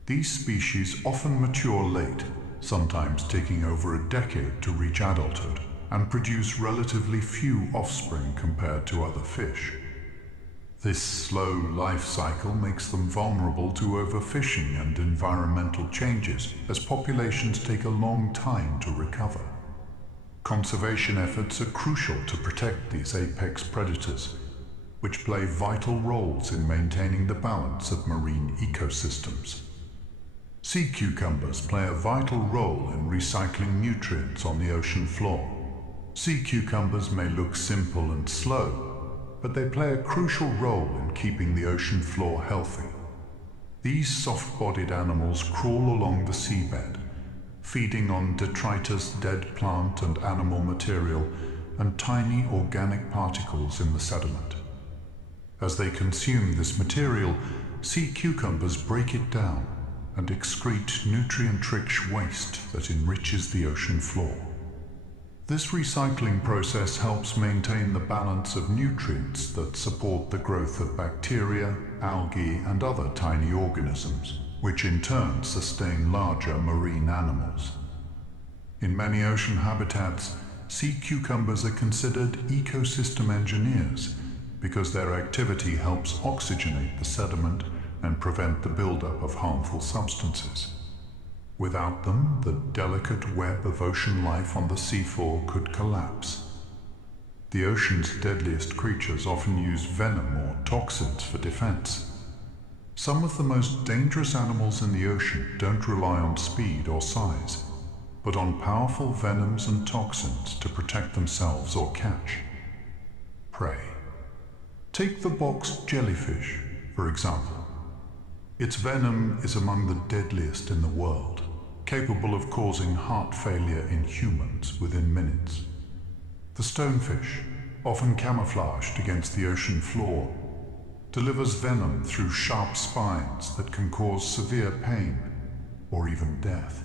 These species often mature late, sometimes taking over a decade to reach adulthood, and produce relatively few offspring compared to other fish. This slow life cycle makes them vulnerable to overfishing and environmental changes, as populations take a long time to recover. Conservation efforts are crucial to protect these apex predators, which play vital roles in maintaining the balance of marine ecosystems. Sea cucumbers play a vital role in recycling nutrients on the ocean floor. Sea cucumbers may look simple and slow, but they play a crucial role in keeping the ocean floor healthy. These soft-bodied animals crawl along the seabed, feeding on detritus, dead plant and animal material, and tiny organic particles in the sediment. As they consume this material, sea cucumbers break it down and excrete nutrient-rich waste that enriches the ocean floor. This recycling process helps maintain the balance of nutrients that support the growth of bacteria, algae, and other tiny organisms, which in turn sustain larger marine animals. In many ocean habitats, sea cucumbers are considered ecosystem engineers because their activity helps oxygenate the sediment and prevent the buildup of harmful substances. Without them, the delicate web of ocean life on the seafloor could collapse. The ocean's deadliest creatures often use venom or toxins for defense. Some of the most dangerous animals in the ocean don't rely on speed or size, but on powerful venoms and toxins to protect themselves or catch prey. Take the box jellyfish, for example. Its venom is among the deadliest in the world, capable of causing heart failure in humans within minutes. The stonefish, often camouflaged against the ocean floor, delivers venom through sharp spines that can cause severe pain or even death.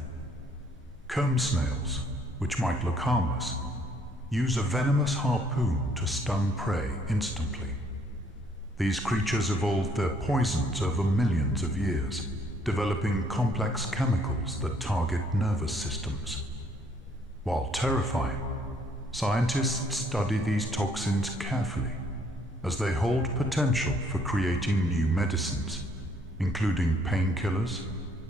Comb snails, which might look harmless, use a venomous harpoon to stun prey instantly. These creatures evolved their poisons over millions of years, developing complex chemicals that target nervous systems. While terrifying, scientists study these toxins carefully, as they hold potential for creating new medicines, including painkillers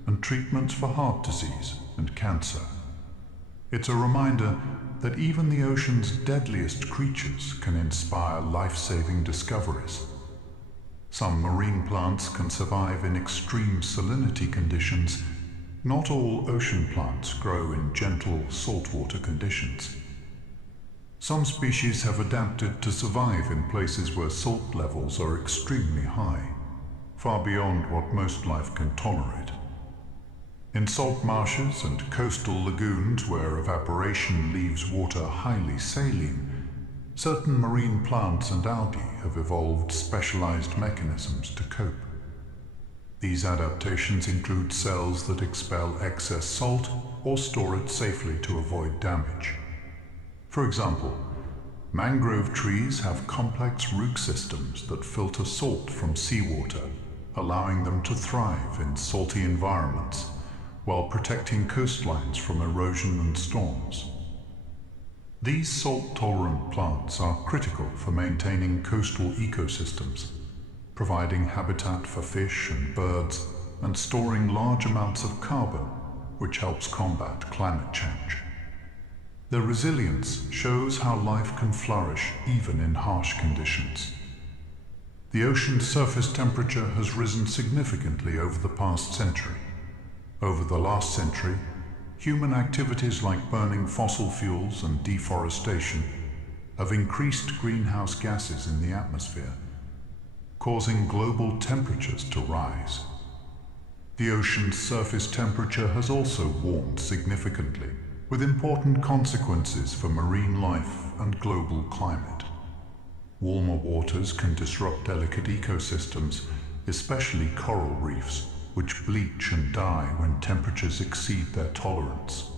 and treatments for heart disease and cancer. It's a reminder that even the ocean's deadliest creatures can inspire life-saving discoveries. Some marine plants can survive in extreme salinity conditions. Not all ocean plants grow in gentle saltwater conditions. Some species have adapted to survive in places where salt levels are extremely high, far beyond what most life can tolerate. In salt marshes and coastal lagoons where evaporation leaves water highly saline, certain marine plants and algae have evolved specialized mechanisms to cope. These adaptations include cells that expel excess salt or store it safely to avoid damage. For example, mangrove trees have complex root systems that filter salt from seawater, allowing them to thrive in salty environments while protecting coastlines from erosion and storms. These salt-tolerant plants are critical for maintaining coastal ecosystems, providing habitat for fish and birds, and storing large amounts of carbon, which helps combat climate change. Their resilience shows how life can flourish even in harsh conditions. The ocean's surface temperature has risen significantly over the past century. Over the last century, human activities like burning fossil fuels and deforestation have increased greenhouse gases in the atmosphere, causing global temperatures to rise. The ocean's surface temperature has also warmed significantly, with important consequences for marine life and global climate. Warmer waters can disrupt delicate ecosystems, especially coral reefs, which bleach and die when temperatures exceed their tolerance.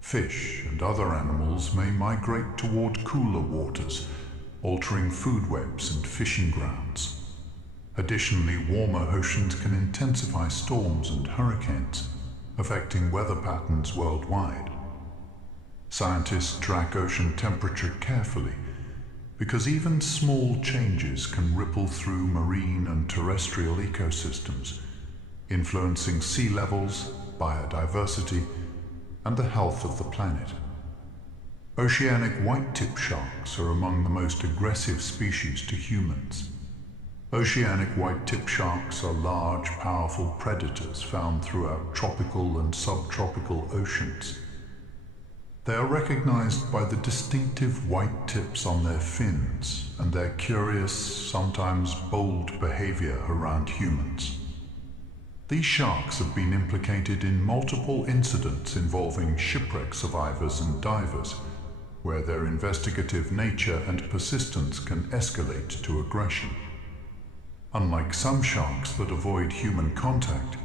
Fish and other animals may migrate toward cooler waters, altering food webs and fishing grounds. Additionally, warmer oceans can intensify storms and hurricanes, affecting weather patterns worldwide. Scientists track ocean temperature carefully because even small changes can ripple through marine and terrestrial ecosystems, influencing sea levels, biodiversity, and the health of the planet. Oceanic white-tip sharks are among the most aggressive species to humans. Oceanic white-tip sharks are large, powerful predators found throughout tropical and subtropical oceans. They are recognized by the distinctive white tips on their fins and their curious, sometimes bold behavior around humans. These sharks have been implicated in multiple incidents involving shipwreck survivors and divers, where their investigative nature and persistence can escalate to aggression. Unlike some sharks that avoid human contact,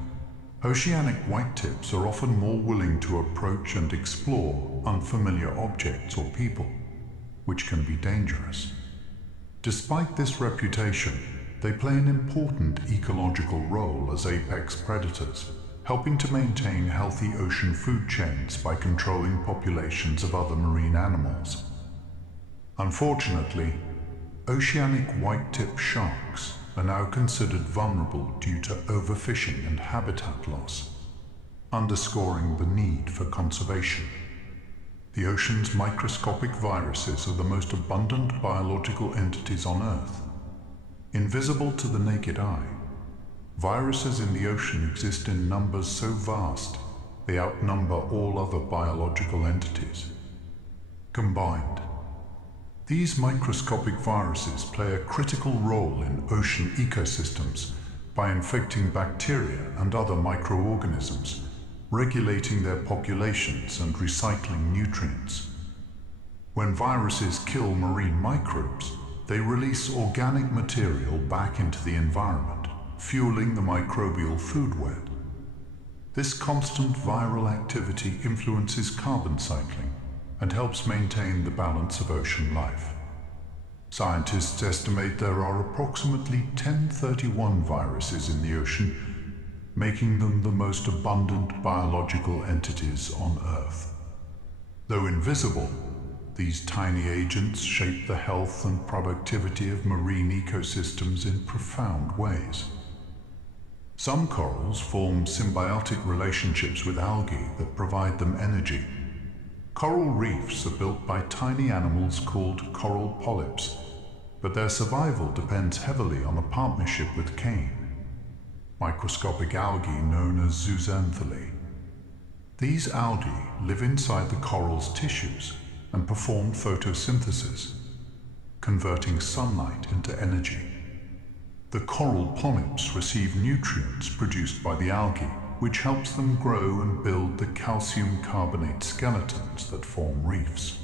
oceanic whitetips are often more willing to approach and explore unfamiliar objects or people, which can be dangerous. Despite this reputation, they play an important ecological role as apex predators, helping to maintain healthy ocean food chains by controlling populations of other marine animals. Unfortunately, oceanic white-tip sharks are now considered vulnerable due to overfishing and habitat loss, underscoring the need for conservation. The ocean's microscopic viruses are the most abundant biological entities on Earth. Invisible to the naked eye, viruses in the ocean exist in numbers so vast they outnumber all other biological entities. Combined, these microscopic viruses play a critical role in ocean ecosystems by infecting bacteria and other microorganisms, regulating their populations and recycling nutrients. When viruses kill marine microbes, they release organic material back into the environment, fueling the microbial food web. This constant viral activity influences carbon cycling and helps maintain the balance of ocean life. Scientists estimate there are approximately 1031 viruses in the ocean, making them the most abundant biological entities on Earth. Though invisible, these tiny agents shape the health and productivity of marine ecosystems in profound ways. Some corals form symbiotic relationships with algae that provide them energy. Coral reefs are built by tiny animals called coral polyps, but their survival depends heavily on a partnership with cane, microscopic algae known as zooxanthellae. These algae live inside the coral's tissues and perform photosynthesis, converting sunlight into energy. The coral polyps receive nutrients produced by the algae, which helps them grow and build the calcium carbonate skeletons that form reefs.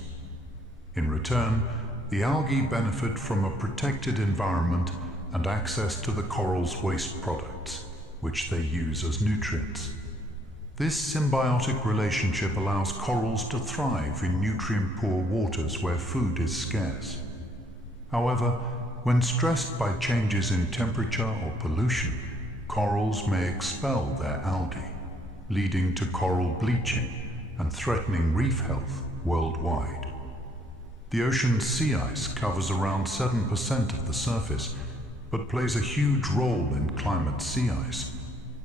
In return, the algae benefit from a protected environment and access to the coral's waste products, which they use as nutrients. This symbiotic relationship allows corals to thrive in nutrient-poor waters where food is scarce. However, when stressed by changes in temperature or pollution, corals may expel their algae, leading to coral bleaching and threatening reef health worldwide. The ocean's sea ice covers around 7% of the surface, but plays a huge role in climate. Sea ice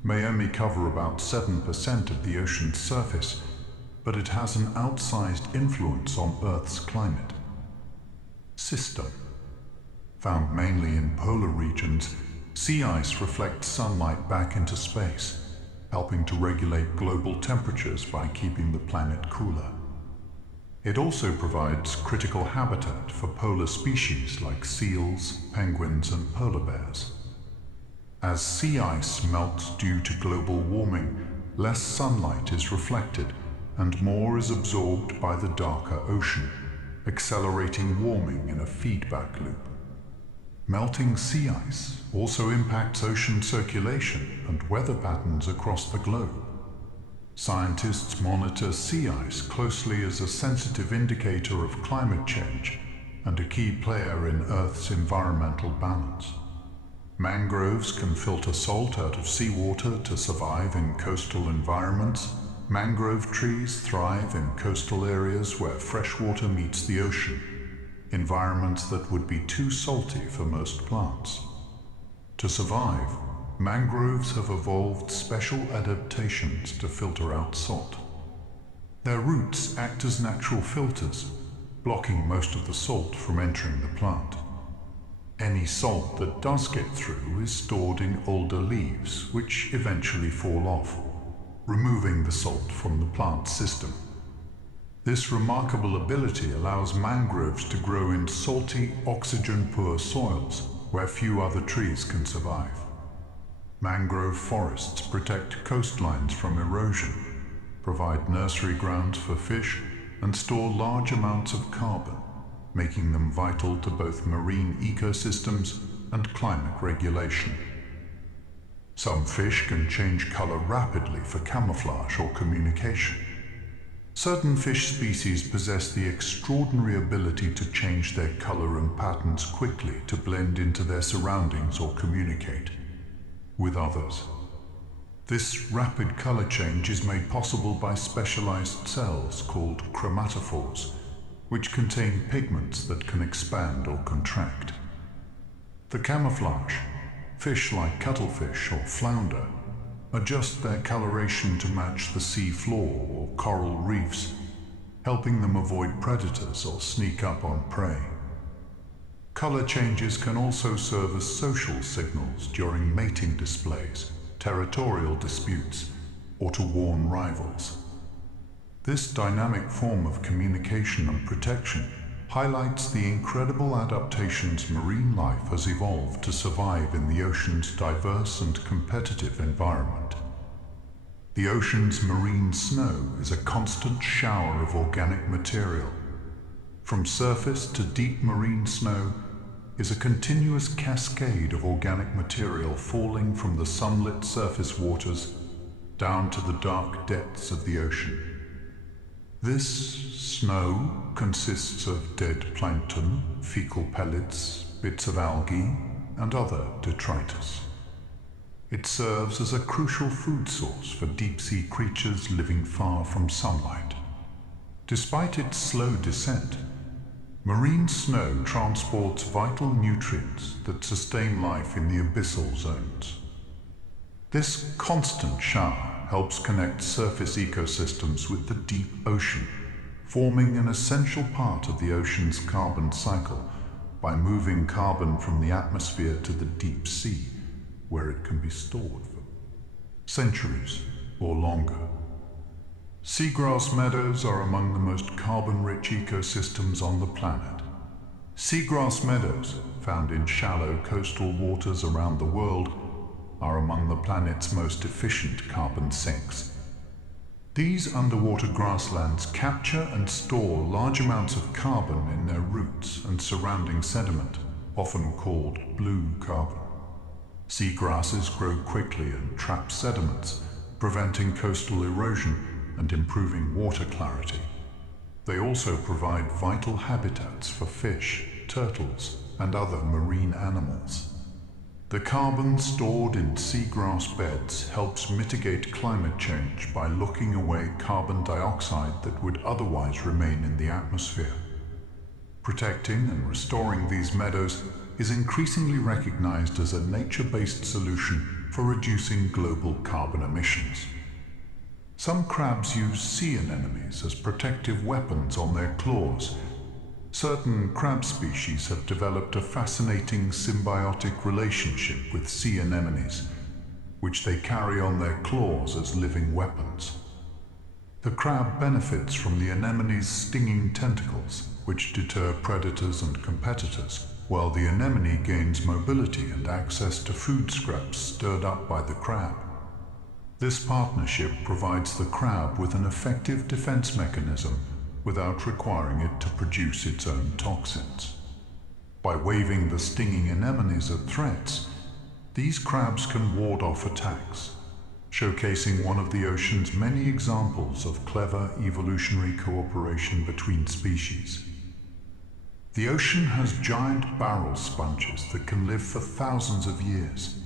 may only cover about 7% of the ocean's surface, but it has an outsized influence on Earth's climate. System. Found mainly in polar regions, sea ice reflects sunlight back into space, helping to regulate global temperatures by keeping the planet cooler. It also provides critical habitat for polar species like seals, penguins, and polar bears. As sea ice melts due to global warming, less sunlight is reflected and more is absorbed by the darker ocean, accelerating warming in a feedback loop. Melting sea ice also impacts ocean circulation and weather patterns across the globe. Scientists monitor sea ice closely as a sensitive indicator of climate change and a key player in Earth's environmental balance. Mangroves can filter salt out of seawater to survive in coastal environments. Mangrove trees thrive in coastal areas where freshwater meets the ocean, environments that would be too salty for most plants. To survive, mangroves have evolved special adaptations to filter out salt. Their roots act as natural filters, blocking most of the salt from entering the plant. Any salt that does get through is stored in older leaves, which eventually fall off, removing the salt from the plant system. This remarkable ability allows mangroves to grow in salty, oxygen-poor soils where few other trees can survive. Mangrove forests protect coastlines from erosion, provide nursery grounds for fish, and store large amounts of carbon, making them vital to both marine ecosystems and climate regulation. Some fish can change color rapidly for camouflage or communication. Certain fish species possess the extraordinary ability to change their color and patterns quickly to blend into their surroundings or communicate with others. This rapid color change is made possible by specialized cells called chromatophores, which contain pigments that can expand or contract. The camouflage, fish like cuttlefish or flounder, adjust their coloration to match the sea floor or coral reefs, helping them avoid predators or sneak up on prey. Color changes can also serve as social signals during mating displays, territorial disputes, or to warn rivals. This dynamic form of communication and protection highlights the incredible adaptations marine life has evolved to survive in the ocean's diverse and competitive environment. The ocean's marine snow is a constant shower of organic material. From surface to deep marine snow is a continuous cascade of organic material falling from the sunlit surface waters down to the dark depths of the ocean. This snow consists of dead plankton, fecal pellets, bits of algae, and other detritus. It serves as a crucial food source for deep-sea creatures living far from sunlight. Despite its slow descent, marine snow transports vital nutrients that sustain life in the abyssal zones. This constant shower helps connect surface ecosystems with the deep ocean, forming an essential part of the ocean's carbon cycle by moving carbon from the atmosphere to the deep sea, where it can be stored for centuries or longer. Seagrass meadows are among the most carbon-rich ecosystems on the planet. Seagrass meadows, found in shallow coastal waters around the world, are among the planet's most efficient carbon sinks. These underwater grasslands capture and store large amounts of carbon in their roots and surrounding sediment, often called blue carbon. Seagrasses grow quickly and trap sediments, preventing coastal erosion and improving water clarity. They also provide vital habitats for fish, turtles, and other marine animals. The carbon stored in seagrass beds helps mitigate climate change by locking away carbon dioxide that would otherwise remain in the atmosphere. Protecting and restoring these meadows is increasingly recognized as a nature-based solution for reducing global carbon emissions. Some crabs use sea anemones as protective weapons on their claws. Certain crab species have developed a fascinating symbiotic relationship with sea anemones, which they carry on their claws as living weapons. The crab benefits from the anemone's stinging tentacles, which deter predators and competitors, while the anemone gains mobility and access to food scraps stirred up by the crab. This partnership provides the crab with an effective defense mechanism without requiring it to produce its own toxins. By waving the stinging anemones at threats, these crabs can ward off attacks, showcasing one of the ocean's many examples of clever evolutionary cooperation between species. The ocean has giant barrel sponges that can live for thousands of years.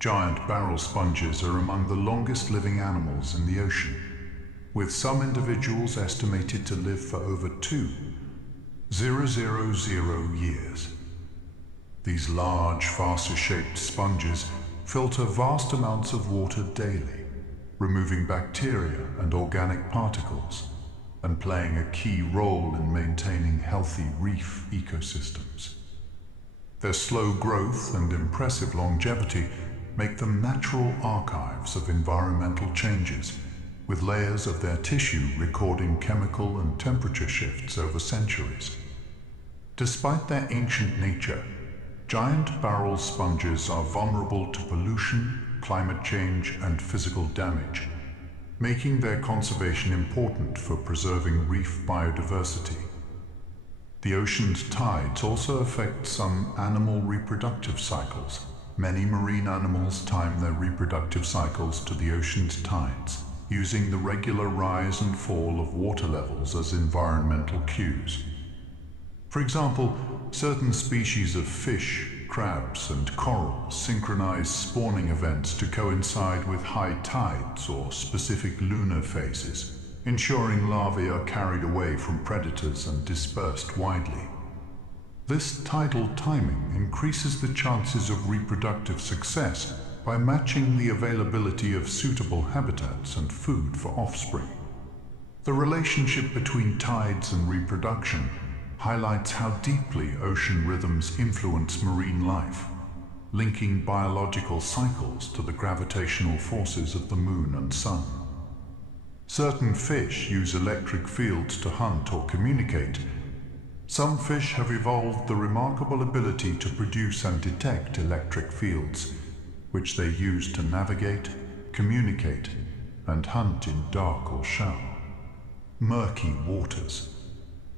Giant barrel sponges are among the longest living animals in the ocean, with some individuals estimated to live for over 2,000 years. These large, farsa-shaped sponges filter vast amounts of water daily, removing bacteria and organic particles, and playing a key role in maintaining healthy reef ecosystems. Their slow growth and impressive longevity make them natural archives of environmental changes, with layers of their tissue recording chemical and temperature shifts over centuries. Despite their ancient nature, giant barrel sponges are vulnerable to pollution, climate change, and physical damage, making their conservation important for preserving reef biodiversity. The ocean's tides also affect some animal reproductive cycles. Many marine animals time their reproductive cycles to the ocean's tides, using the regular rise and fall of water levels as environmental cues. For example, certain species of fish, crabs, and corals synchronize spawning events to coincide with high tides or specific lunar phases, ensuring larvae are carried away from predators and dispersed widely. This tidal timing increases the chances of reproductive success by matching the availability of suitable habitats and food for offspring. The relationship between tides and reproduction highlights how deeply ocean rhythms influence marine life, linking biological cycles to the gravitational forces of the moon and sun. Certain fish use electric fields to hunt or communicate. Some fish have evolved the remarkable ability to produce and detect electric fields, which they use to navigate, communicate, and hunt in dark or shallow, murky waters.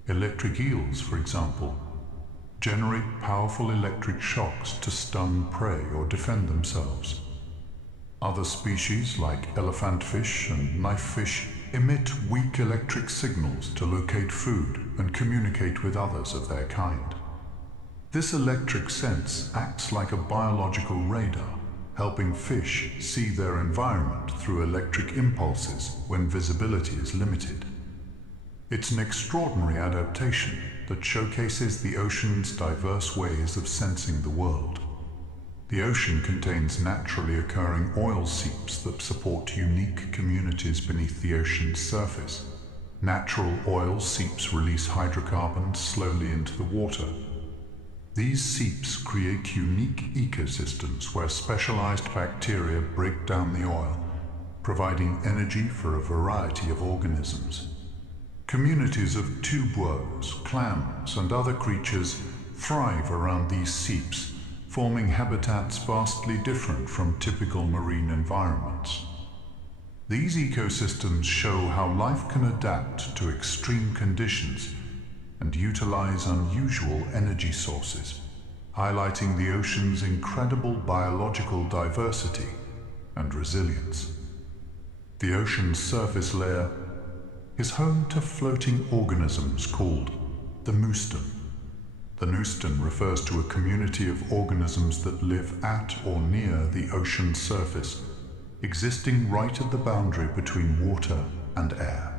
Electric eels, for example, generate powerful electric shocks to stun prey or defend themselves. Other species, like elephantfish and knifefish, emit weak electric signals to locate food and communicate with others of their kind. This electric sense acts like a biological radar, helping fish see their environment through electric impulses when visibility is limited. It's an extraordinary adaptation that showcases the ocean's diverse ways of sensing the world. The ocean contains naturally occurring oil seeps that support unique communities beneath the ocean's surface. Natural oil seeps release hydrocarbons slowly into the water. These seeps create unique ecosystems where specialized bacteria break down the oil, providing energy for a variety of organisms. Communities of tube worms, clams, and other creatures thrive around these seeps, forming habitats vastly different from typical marine environments. These ecosystems show how life can adapt to extreme conditions and utilize unusual energy sources, highlighting the ocean's incredible biological diversity and resilience. The ocean's surface layer is home to floating organisms called the mouston. The mouston refers to a community of organisms that live at or near the ocean's surface, existing right at the boundary between water and air.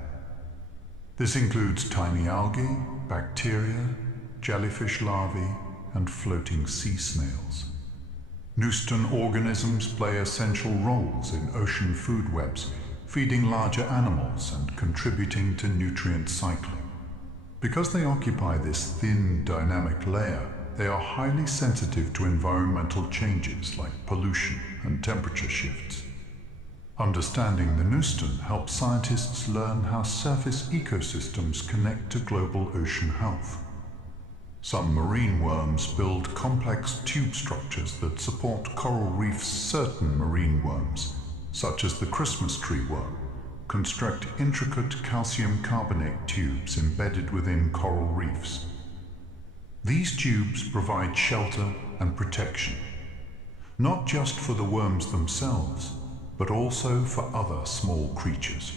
This includes tiny algae, bacteria, jellyfish larvae, and floating sea snails. Mouston organisms play essential roles in ocean food webs, feeding larger animals and contributing to nutrient cycling. Because they occupy this thin, dynamic layer, they are highly sensitive to environmental changes like pollution and temperature shifts. Understanding the mouston helps scientists learn how surface ecosystems connect to global ocean health. Some marine worms build complex tube structures that support coral reefs. Certain marine worms, such as the Christmas tree worm, construct intricate calcium carbonate tubes embedded within coral reefs. These tubes provide shelter and protection, not just for the worms themselves, but also for other small creatures.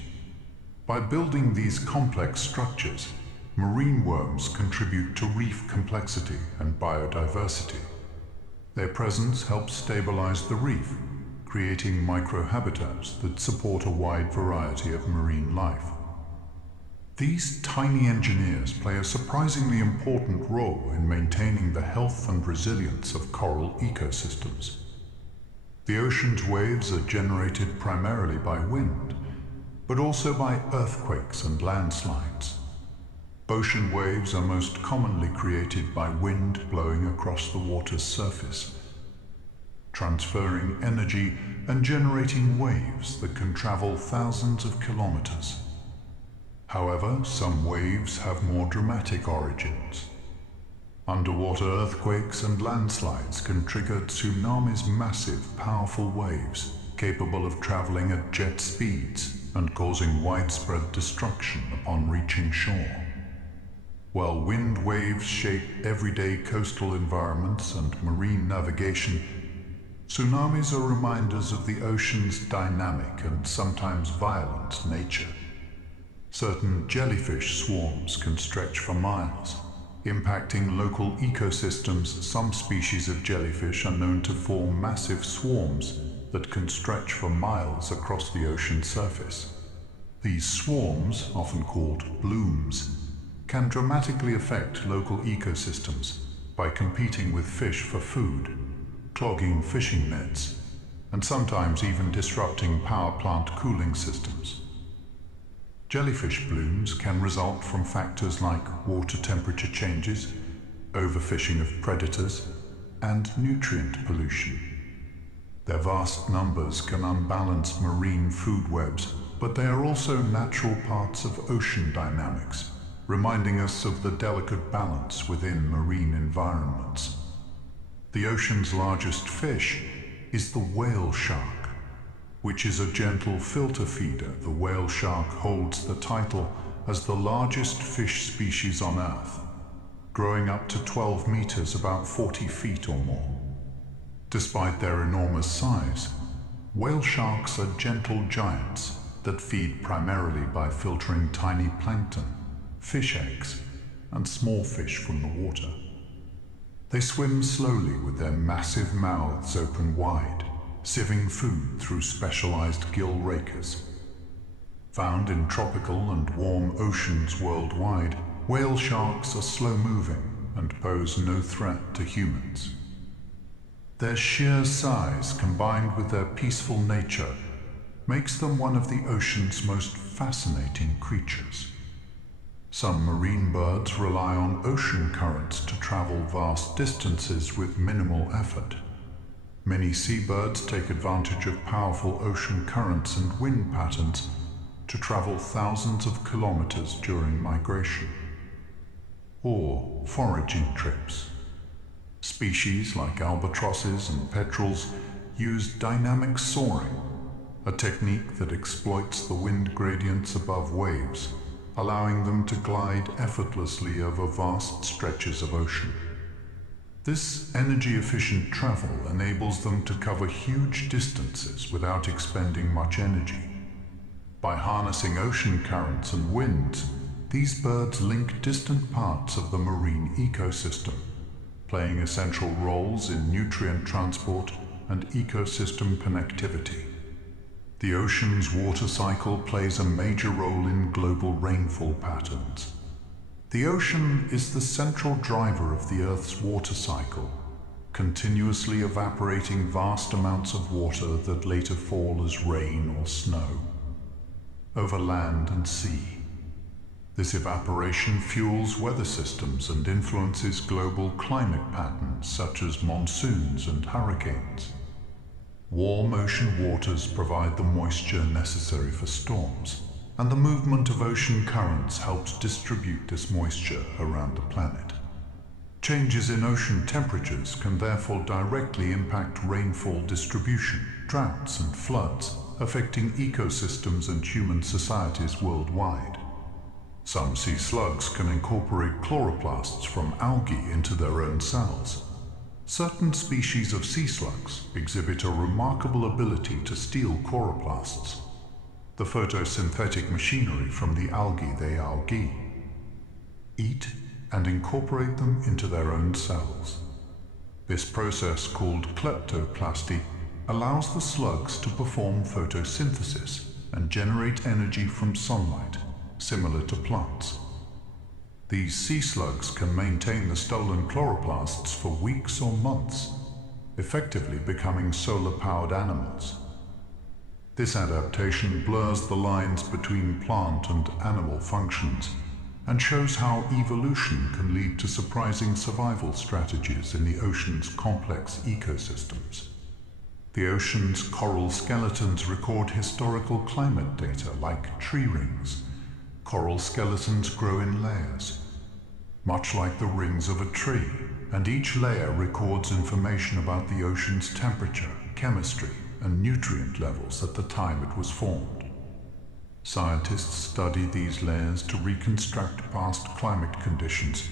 By building these complex structures, marine worms contribute to reef complexity and biodiversity. Their presence helps stabilize the reef, creating microhabitats that support a wide variety of marine life. These tiny engineers play a surprisingly important role in maintaining the health and resilience of coral ecosystems. The ocean's waves are generated primarily by wind, but also by earthquakes and landslides. Ocean waves are most commonly created by wind blowing across the water's surface, transferring energy and generating waves that can travel thousands of kilometers. However, some waves have more dramatic origins. Underwater earthquakes and landslides can trigger tsunamis, massive, powerful waves capable of traveling at jet speeds and causing widespread destruction upon reaching shore. While wind waves shape everyday coastal environments and marine navigation, tsunamis are reminders of the ocean's dynamic and sometimes violent nature. Certain jellyfish swarms can stretch for miles, impacting local ecosystems. Some species of jellyfish are known to form massive swarms that can stretch for miles across the ocean surface. These swarms, often called blooms, can dramatically affect local ecosystems by competing with fish for food, clogging fishing nets, and sometimes even disrupting power plant cooling systems. Jellyfish blooms can result from factors like water temperature changes, overfishing of predators, and nutrient pollution. Their vast numbers can unbalance marine food webs, but they are also natural parts of ocean dynamics, reminding us of the delicate balance within marine environments. The ocean's largest fish is the whale shark, which is a gentle filter feeder. The whale shark holds the title as the largest fish species on Earth, growing up to 12 meters, about 40 feet or more. Despite their enormous size, whale sharks are gentle giants that feed primarily by filtering tiny plankton, fish eggs, and small fish from the water. They swim slowly with their massive mouths open wide, sieving food through specialized gill rakers. Found in tropical and warm oceans worldwide, whale sharks are slow-moving and pose no threat to humans. Their sheer size, combined with their peaceful nature, makes them one of the ocean's most fascinating creatures. Some marine birds rely on ocean currents to travel vast distances with minimal effort. Many seabirds take advantage of powerful ocean currents and wind patterns to travel thousands of kilometers during migration or foraging trips. Species like albatrosses and petrels use dynamic soaring, a technique that exploits the wind gradients above waves, allowing them to glide effortlessly over vast stretches of ocean. This energy-efficient travel enables them to cover huge distances without expending much energy. By harnessing ocean currents and winds, these birds link distant parts of the marine ecosystem, playing essential roles in nutrient transport and ecosystem connectivity. The ocean's water cycle plays a major role in global rainfall patterns. The ocean is the central driver of the Earth's water cycle, continuously evaporating vast amounts of water that later fall as rain or snow over land and sea. This evaporation fuels weather systems and influences global climate patterns such as monsoons and hurricanes. Warm ocean waters provide the moisture necessary for storms, and the movement of ocean currents helps distribute this moisture around the planet. Changes in ocean temperatures can therefore directly impact rainfall distribution, droughts and floods, affecting ecosystems and human societies worldwide. Some sea slugs can incorporate chloroplasts from algae into their own cells. Certain species of sea slugs exhibit a remarkable ability to steal chloroplasts, the photosynthetic machinery from the algae they algae, eat and incorporate them into their own cells. This process, called kleptoplasty, allows the slugs to perform photosynthesis and generate energy from sunlight, similar to plants. These sea slugs can maintain the stolen chloroplasts for weeks or months, effectively becoming solar-powered animals. This adaptation blurs the lines between plant and animal functions and shows how evolution can lead to surprising survival strategies in the ocean's complex ecosystems. The ocean's coral skeletons record historical climate data like tree rings. Coral skeletons grow in layers, much like the rings of a tree, and each layer records information about the ocean's temperature, chemistry, and nutrient levels at the time it was formed. Scientists study these layers to reconstruct past climate conditions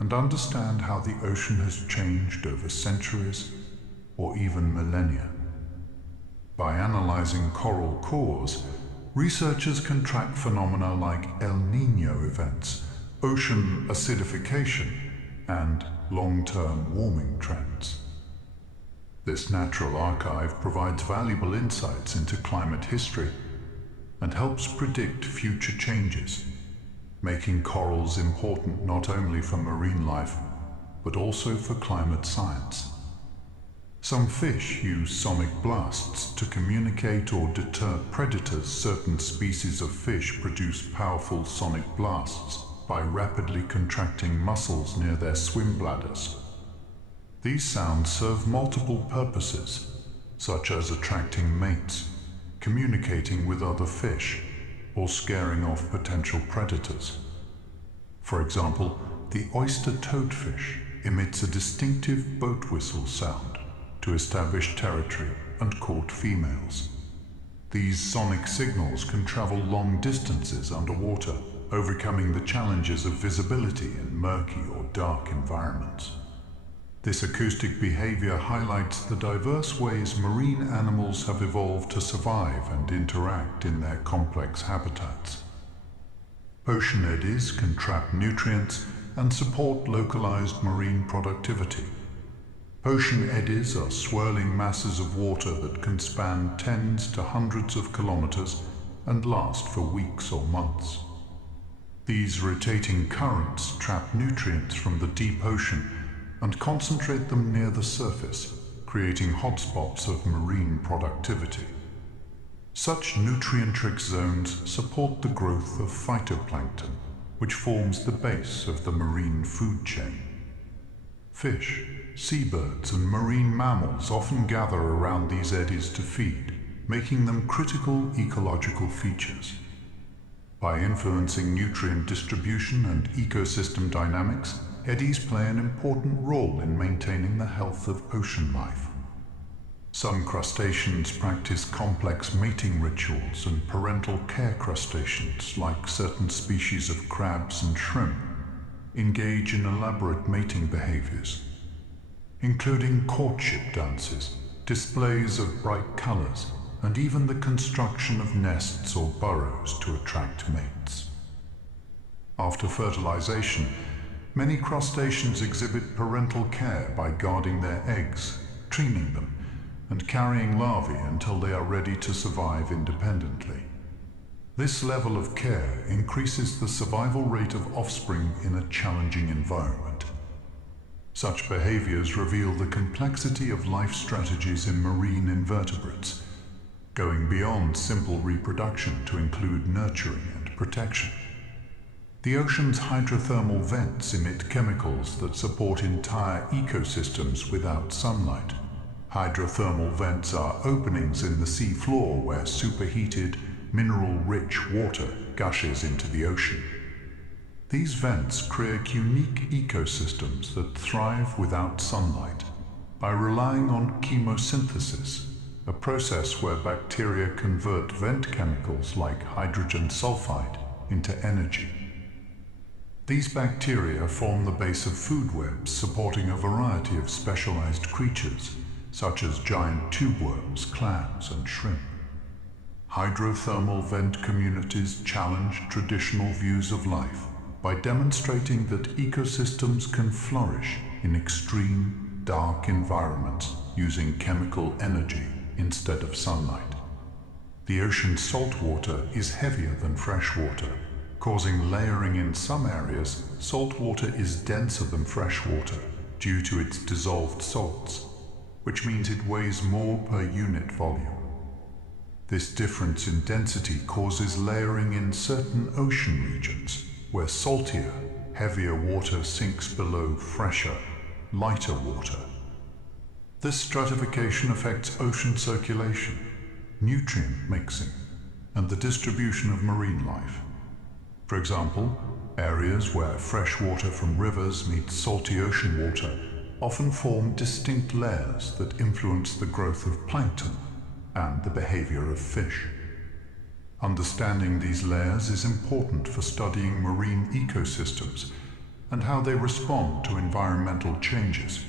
and understand how the ocean has changed over centuries or even millennia. By analyzing coral cores, researchers can track phenomena like El Niño events, ocean acidification, and long-term warming trends. This natural archive provides valuable insights into climate history and helps predict future changes, making corals important not only for marine life, but also for climate science. Some fish use sonic blasts to communicate or deter predators. Certain species of fish produce powerful sonic blasts by rapidly contracting muscles near their swim bladders. These sounds serve multiple purposes, such as attracting mates, communicating with other fish, or scaring off potential predators. For example, the oyster toadfish emits a distinctive boat whistle sound to establish territory and court females. These sonic signals can travel long distances underwater, overcoming the challenges of visibility in murky or dark environments. This acoustic behavior highlights the diverse ways marine animals have evolved to survive and interact in their complex habitats. Ocean eddies can trap nutrients and support localized marine productivity. Ocean eddies are swirling masses of water that can span tens to hundreds of kilometers and last for weeks or months. These rotating currents trap nutrients from the deep ocean and concentrate them near the surface, creating hotspots of marine productivity. Such nutrient-rich zones support the growth of phytoplankton, which forms the base of the marine food chain. Fish, seabirds, and marine mammals often gather around these eddies to feed, making them critical ecological features. By influencing nutrient distribution and ecosystem dynamics, eddies play an important role in maintaining the health of ocean life. Some crustaceans practice complex mating rituals, and parental care crustaceans, like certain species of crabs and shrimp, engage in elaborate mating behaviors, including courtship dances, displays of bright colors, and even the construction of nests or burrows to attract mates. After fertilization, many crustaceans exhibit parental care by guarding their eggs, training them, and carrying larvae until they are ready to survive independently. This level of care increases the survival rate of offspring in a challenging environment. Such behaviors reveal the complexity of life strategies in marine invertebrates, going beyond simple reproduction to include nurturing and protection. The ocean's hydrothermal vents emit chemicals that support entire ecosystems without sunlight. Hydrothermal vents are openings in the sea floor where superheated, mineral-rich water gushes into the ocean. These vents create unique ecosystems that thrive without sunlight by relying on chemosynthesis, a process where bacteria convert vent chemicals like hydrogen sulfide into energy. These bacteria form the base of food webs supporting a variety of specialized creatures, such as giant tube worms, clams, and shrimp. Hydrothermal vent communities challenge traditional views of life by demonstrating that ecosystems can flourish in extreme, dark environments using chemical energy instead of sunlight. The ocean's salt water is heavier than fresh water, causing layering in some areas. Salt water is denser than fresh water due to its dissolved salts, which means it weighs more per unit volume. This difference in density causes layering in certain ocean regions, where saltier, heavier water sinks below fresher, lighter water. This stratification affects ocean circulation, nutrient mixing, and the distribution of marine life. For example, areas where fresh water from rivers meets salty ocean water often form distinct layers that influence the growth of plankton and the behavior of fish. Understanding these layers is important for studying marine ecosystems and how they respond to environmental changes.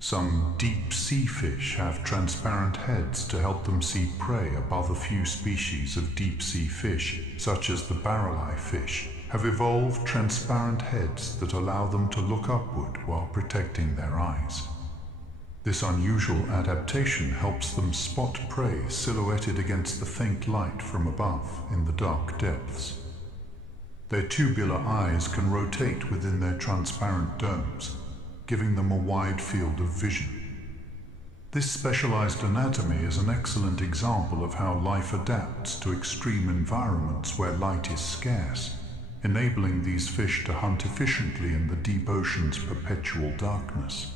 Some deep-sea fish have transparent heads to help them see prey above. A few species of deep-sea fish, such as the barrel-eye fish, have evolved transparent heads that allow them to look upward while protecting their eyes. This unusual adaptation helps them spot prey silhouetted against the faint light from above in the dark depths. Their tubular eyes can rotate within their transparent domes, giving them a wide field of vision. This specialized anatomy is an excellent example of how life adapts to extreme environments where light is scarce, enabling these fish to hunt efficiently in the deep ocean's perpetual darkness.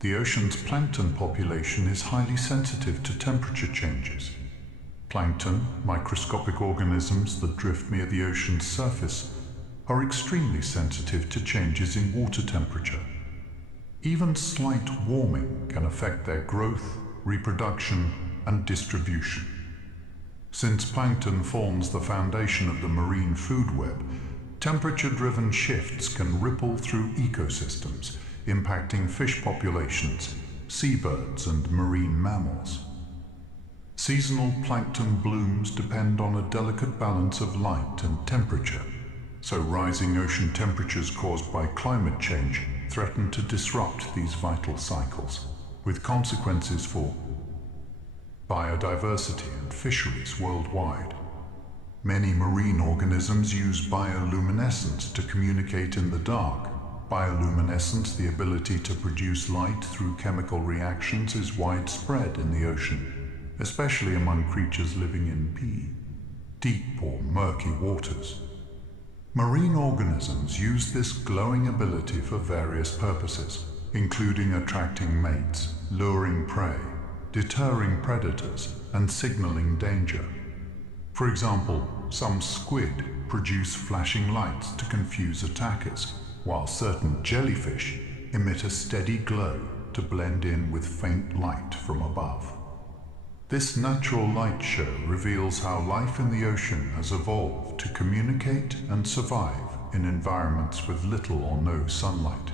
The ocean's plankton population is highly sensitive to temperature changes. Plankton, microscopic organisms that drift near the ocean's surface, are extremely sensitive to changes in water temperature. Even slight warming can affect their growth, reproduction, and distribution. Since plankton forms the foundation of the marine food web, temperature-driven shifts can ripple through ecosystems, impacting fish populations, seabirds, and marine mammals. Seasonal plankton blooms depend on a delicate balance of light and temperature, so rising ocean temperatures caused by climate change threaten to disrupt these vital cycles, with consequences for biodiversity and fisheries worldwide. Many marine organisms use bioluminescence to communicate in the dark. Bioluminescence, the ability to produce light through chemical reactions, is widespread in the ocean, especially among creatures living in deep or murky waters. Marine organisms use this glowing ability for various purposes, including attracting mates, luring prey, deterring predators, and signaling danger. For example, some squid produce flashing lights to confuse attackers, while certain jellyfish emit a steady glow to blend in with faint light from above. This natural light show reveals how life in the ocean has evolved to communicate and survive in environments with little or no sunlight.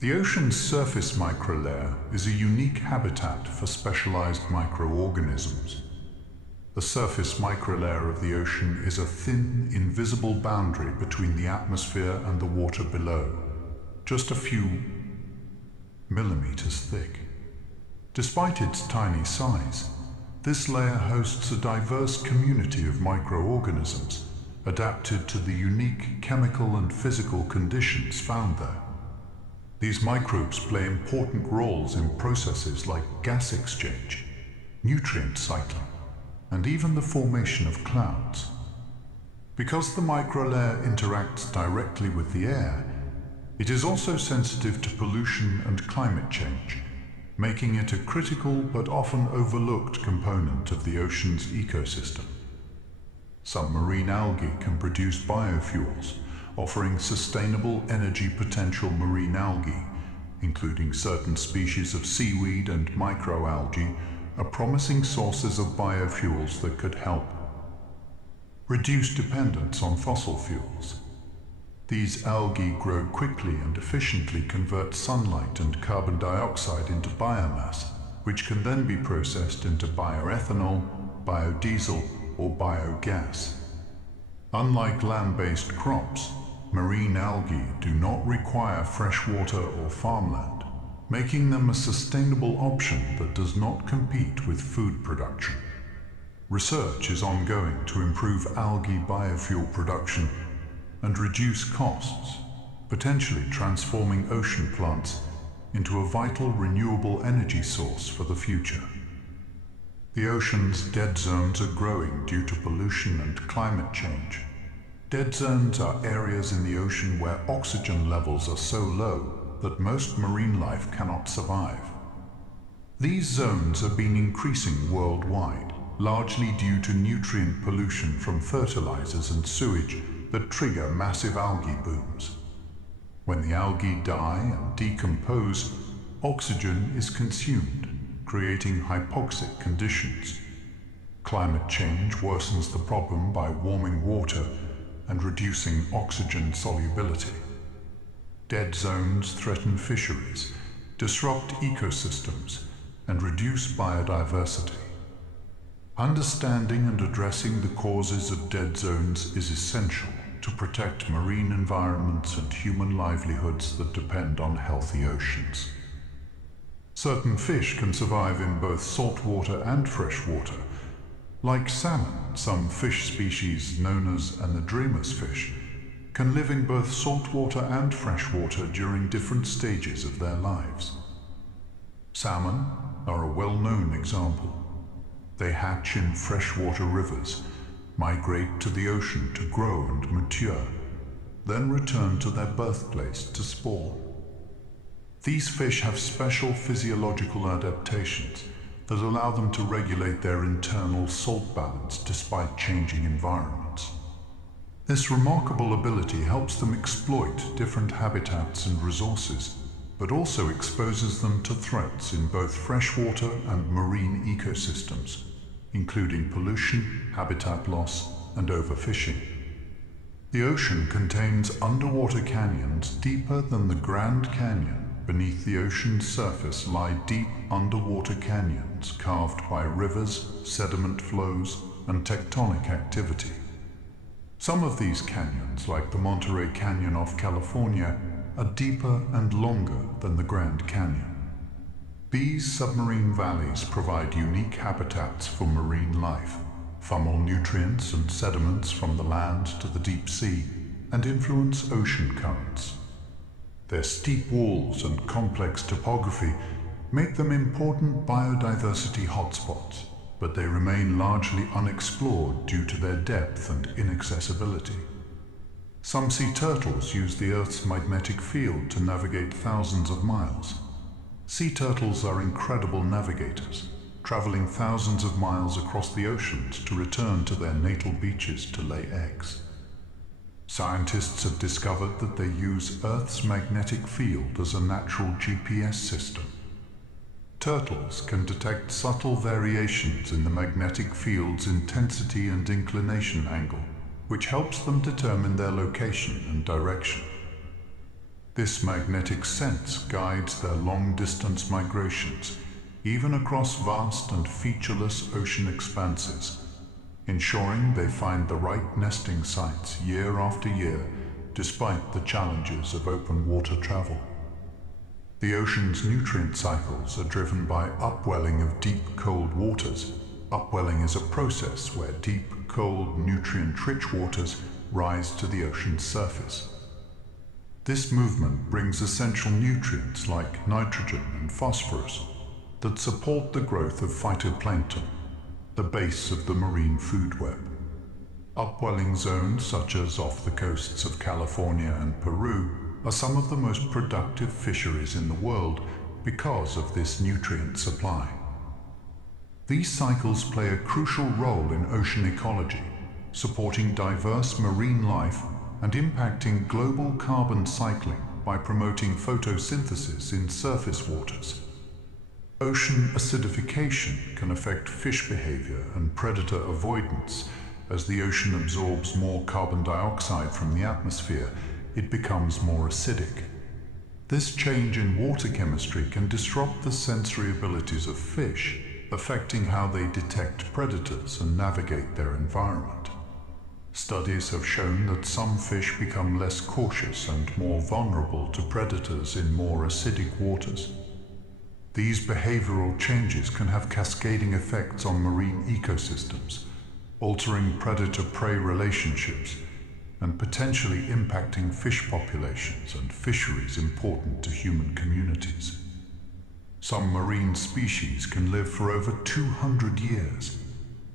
The ocean's surface microlayer is a unique habitat for specialized microorganisms. The surface microlayer of the ocean is a thin, invisible boundary between the atmosphere and the water below, just a few millimeters thick. Despite its tiny size, this layer hosts a diverse community of microorganisms adapted to the unique chemical and physical conditions found there. These microbes play important roles in processes like gas exchange, nutrient cycling, and even the formation of clouds. Because the microlayer interacts directly with the air, it is also sensitive to pollution and climate change, making it a critical but often overlooked component of the ocean's ecosystem. Some marine algae can produce biofuels, offering sustainable energy potential. Marine algae, including certain species of seaweed and microalgae, are promising sources of biofuels that could help reduce dependence on fossil fuels. These algae grow quickly and efficiently convert sunlight and carbon dioxide into biomass, which can then be processed into bioethanol, biodiesel, or biogas. Unlike land-based crops, marine algae do not require fresh water or farmland, making them a sustainable option that does not compete with food production. Research is ongoing to improve algae biofuel production and reduce costs, potentially transforming ocean plants into a vital renewable energy source for the future. The ocean's dead zones are growing due to pollution and climate change. Dead zones are areas in the ocean where oxygen levels are so low that most marine life cannot survive. These zones have been increasing worldwide, largely due to nutrient pollution from fertilizers and sewage that trigger massive algae booms. When the algae die and decompose, oxygen is consumed, creating hypoxic conditions. Climate change worsens the problem by warming water and reducing oxygen solubility. Dead zones threaten fisheries, disrupt ecosystems, and reduce biodiversity. Understanding and addressing the causes of dead zones is essential to protect marine environments and human livelihoods that depend on healthy oceans. Certain fish can survive in both saltwater and freshwater. Like salmon, some fish species known as anadromous fish can live in both saltwater and freshwater during different stages of their lives. Salmon are a well-known example. They hatch in freshwater rivers, migrate to the ocean to grow and mature, then return to their birthplace to spawn. These fish have special physiological adaptations that allow them to regulate their internal salt balance despite changing environments. This remarkable ability helps them exploit different habitats and resources, but also exposes them to threats in both freshwater and marine ecosystems. including pollution, habitat loss, and overfishing. The ocean contains underwater canyons deeper than the Grand Canyon. Beneath the ocean's surface lie deep underwater canyons carved by rivers, sediment flows, and tectonic activity. Some of these canyons, like the Monterey Canyon off California, are deeper and longer than the Grand Canyon. These submarine valleys provide unique habitats for marine life, funnel nutrients and sediments from the land to the deep sea, and influence ocean currents. Their steep walls and complex topography make them important biodiversity hotspots, but they remain largely unexplored due to their depth and inaccessibility. Some sea turtles use the Earth's magnetic field to navigate thousands of miles. Sea turtles are incredible navigators, traveling thousands of miles across the oceans to return to their natal beaches to lay eggs. Scientists have discovered that they use Earth's magnetic field as a natural GPS system. Turtles can detect subtle variations in the magnetic field's intensity and inclination angle, which helps them determine their location and direction. This magnetic sense guides their long-distance migrations, even across vast and featureless ocean expanses, ensuring they find the right nesting sites year after year, despite the challenges of open water travel. The ocean's nutrient cycles are driven by upwelling of deep, cold waters. Upwelling is a process where deep, cold, nutrient-rich waters rise to the ocean's surface. This movement brings essential nutrients like nitrogen and phosphorus that support the growth of phytoplankton, the base of the marine food web. Upwelling zones such as off the coasts of California and Peru are some of the most productive fisheries in the world because of this nutrient supply. These cycles play a crucial role in ocean ecology, supporting diverse marine life and impacting global carbon cycling by promoting photosynthesis in surface waters. Ocean acidification can affect fish behavior and predator avoidance. As the ocean absorbs more carbon dioxide from the atmosphere, it becomes more acidic. This change in water chemistry can disrupt the sensory abilities of fish, affecting how they detect predators and navigate their environment. Studies have shown that some fish become less cautious and more vulnerable to predators in more acidic waters. These behavioral changes can have cascading effects on marine ecosystems, altering predator-prey relationships and potentially impacting fish populations and fisheries important to human communities. Some marine species can live for over 200 years,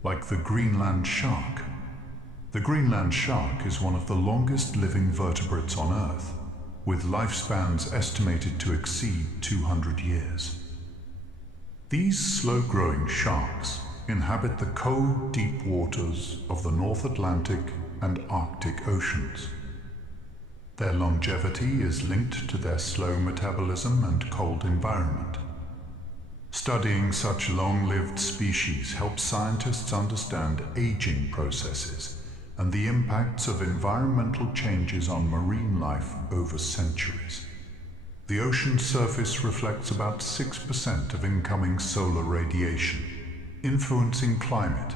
like the Greenland shark. The Greenland shark is one of the longest living vertebrates on Earth, with lifespans estimated to exceed 200 years. These slow-growing sharks inhabit the cold, deep waters of the North Atlantic and Arctic Oceans. Their longevity is linked to their slow metabolism and cold environment. Studying such long-lived species helps scientists understand aging processes and the impacts of environmental changes on marine life over centuries. The ocean surface reflects about 6% of incoming solar radiation, influencing climate.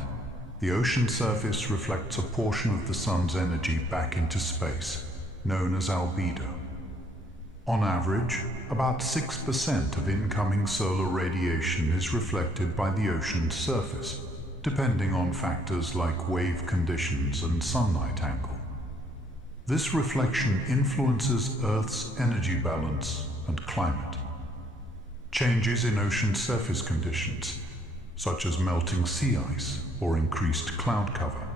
The ocean surface reflects a portion of the sun's energy back into space, known as albedo. On average, about 6% of incoming solar radiation is reflected by the ocean's surface, depending on factors like wave conditions and sunlight angle. This reflection influences Earth's energy balance and climate. Changes in ocean surface conditions, such as melting sea ice or increased cloud cover,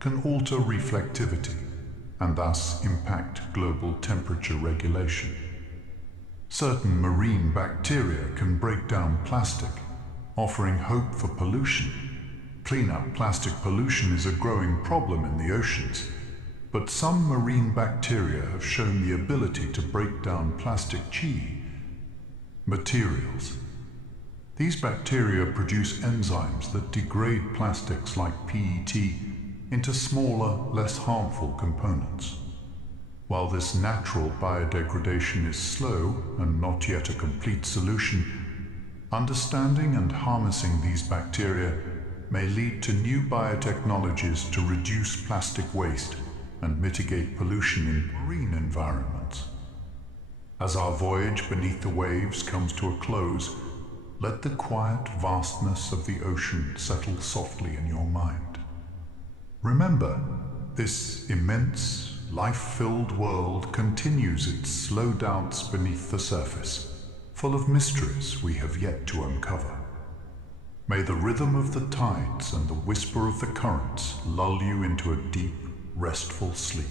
can alter reflectivity and thus impact global temperature regulation. Certain marine bacteria can break down plastic, offering hope for pollution. Cleanup plastic pollution is a growing problem in the oceans, but some marine bacteria have shown the ability to break down plastic materials. These bacteria produce enzymes that degrade plastics like PET into smaller, less harmful components. While this natural biodegradation is slow and not yet a complete solution, understanding and harnessing these bacteria may lead to new biotechnologies to reduce plastic waste and mitigate pollution in marine environments. As our voyage beneath the waves comes to a close, let the quiet vastness of the ocean settle softly in your mind. Remember, this immense, life-filled world continues its slow dance beneath the surface, full of mysteries we have yet to uncover. May the rhythm of the tides and the whisper of the currents lull you into a deep, restful sleep.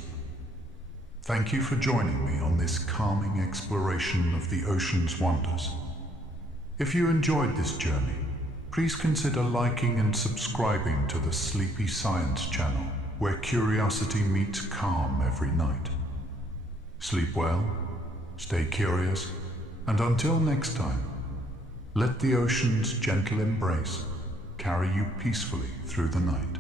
Thank you for joining me on this calming exploration of the ocean's wonders. If you enjoyed this journey, please consider liking and subscribing to the Sleepy Science channel, where curiosity meets calm every night. Sleep well, stay curious, and until next time, let the ocean's gentle embrace carry you peacefully through the night.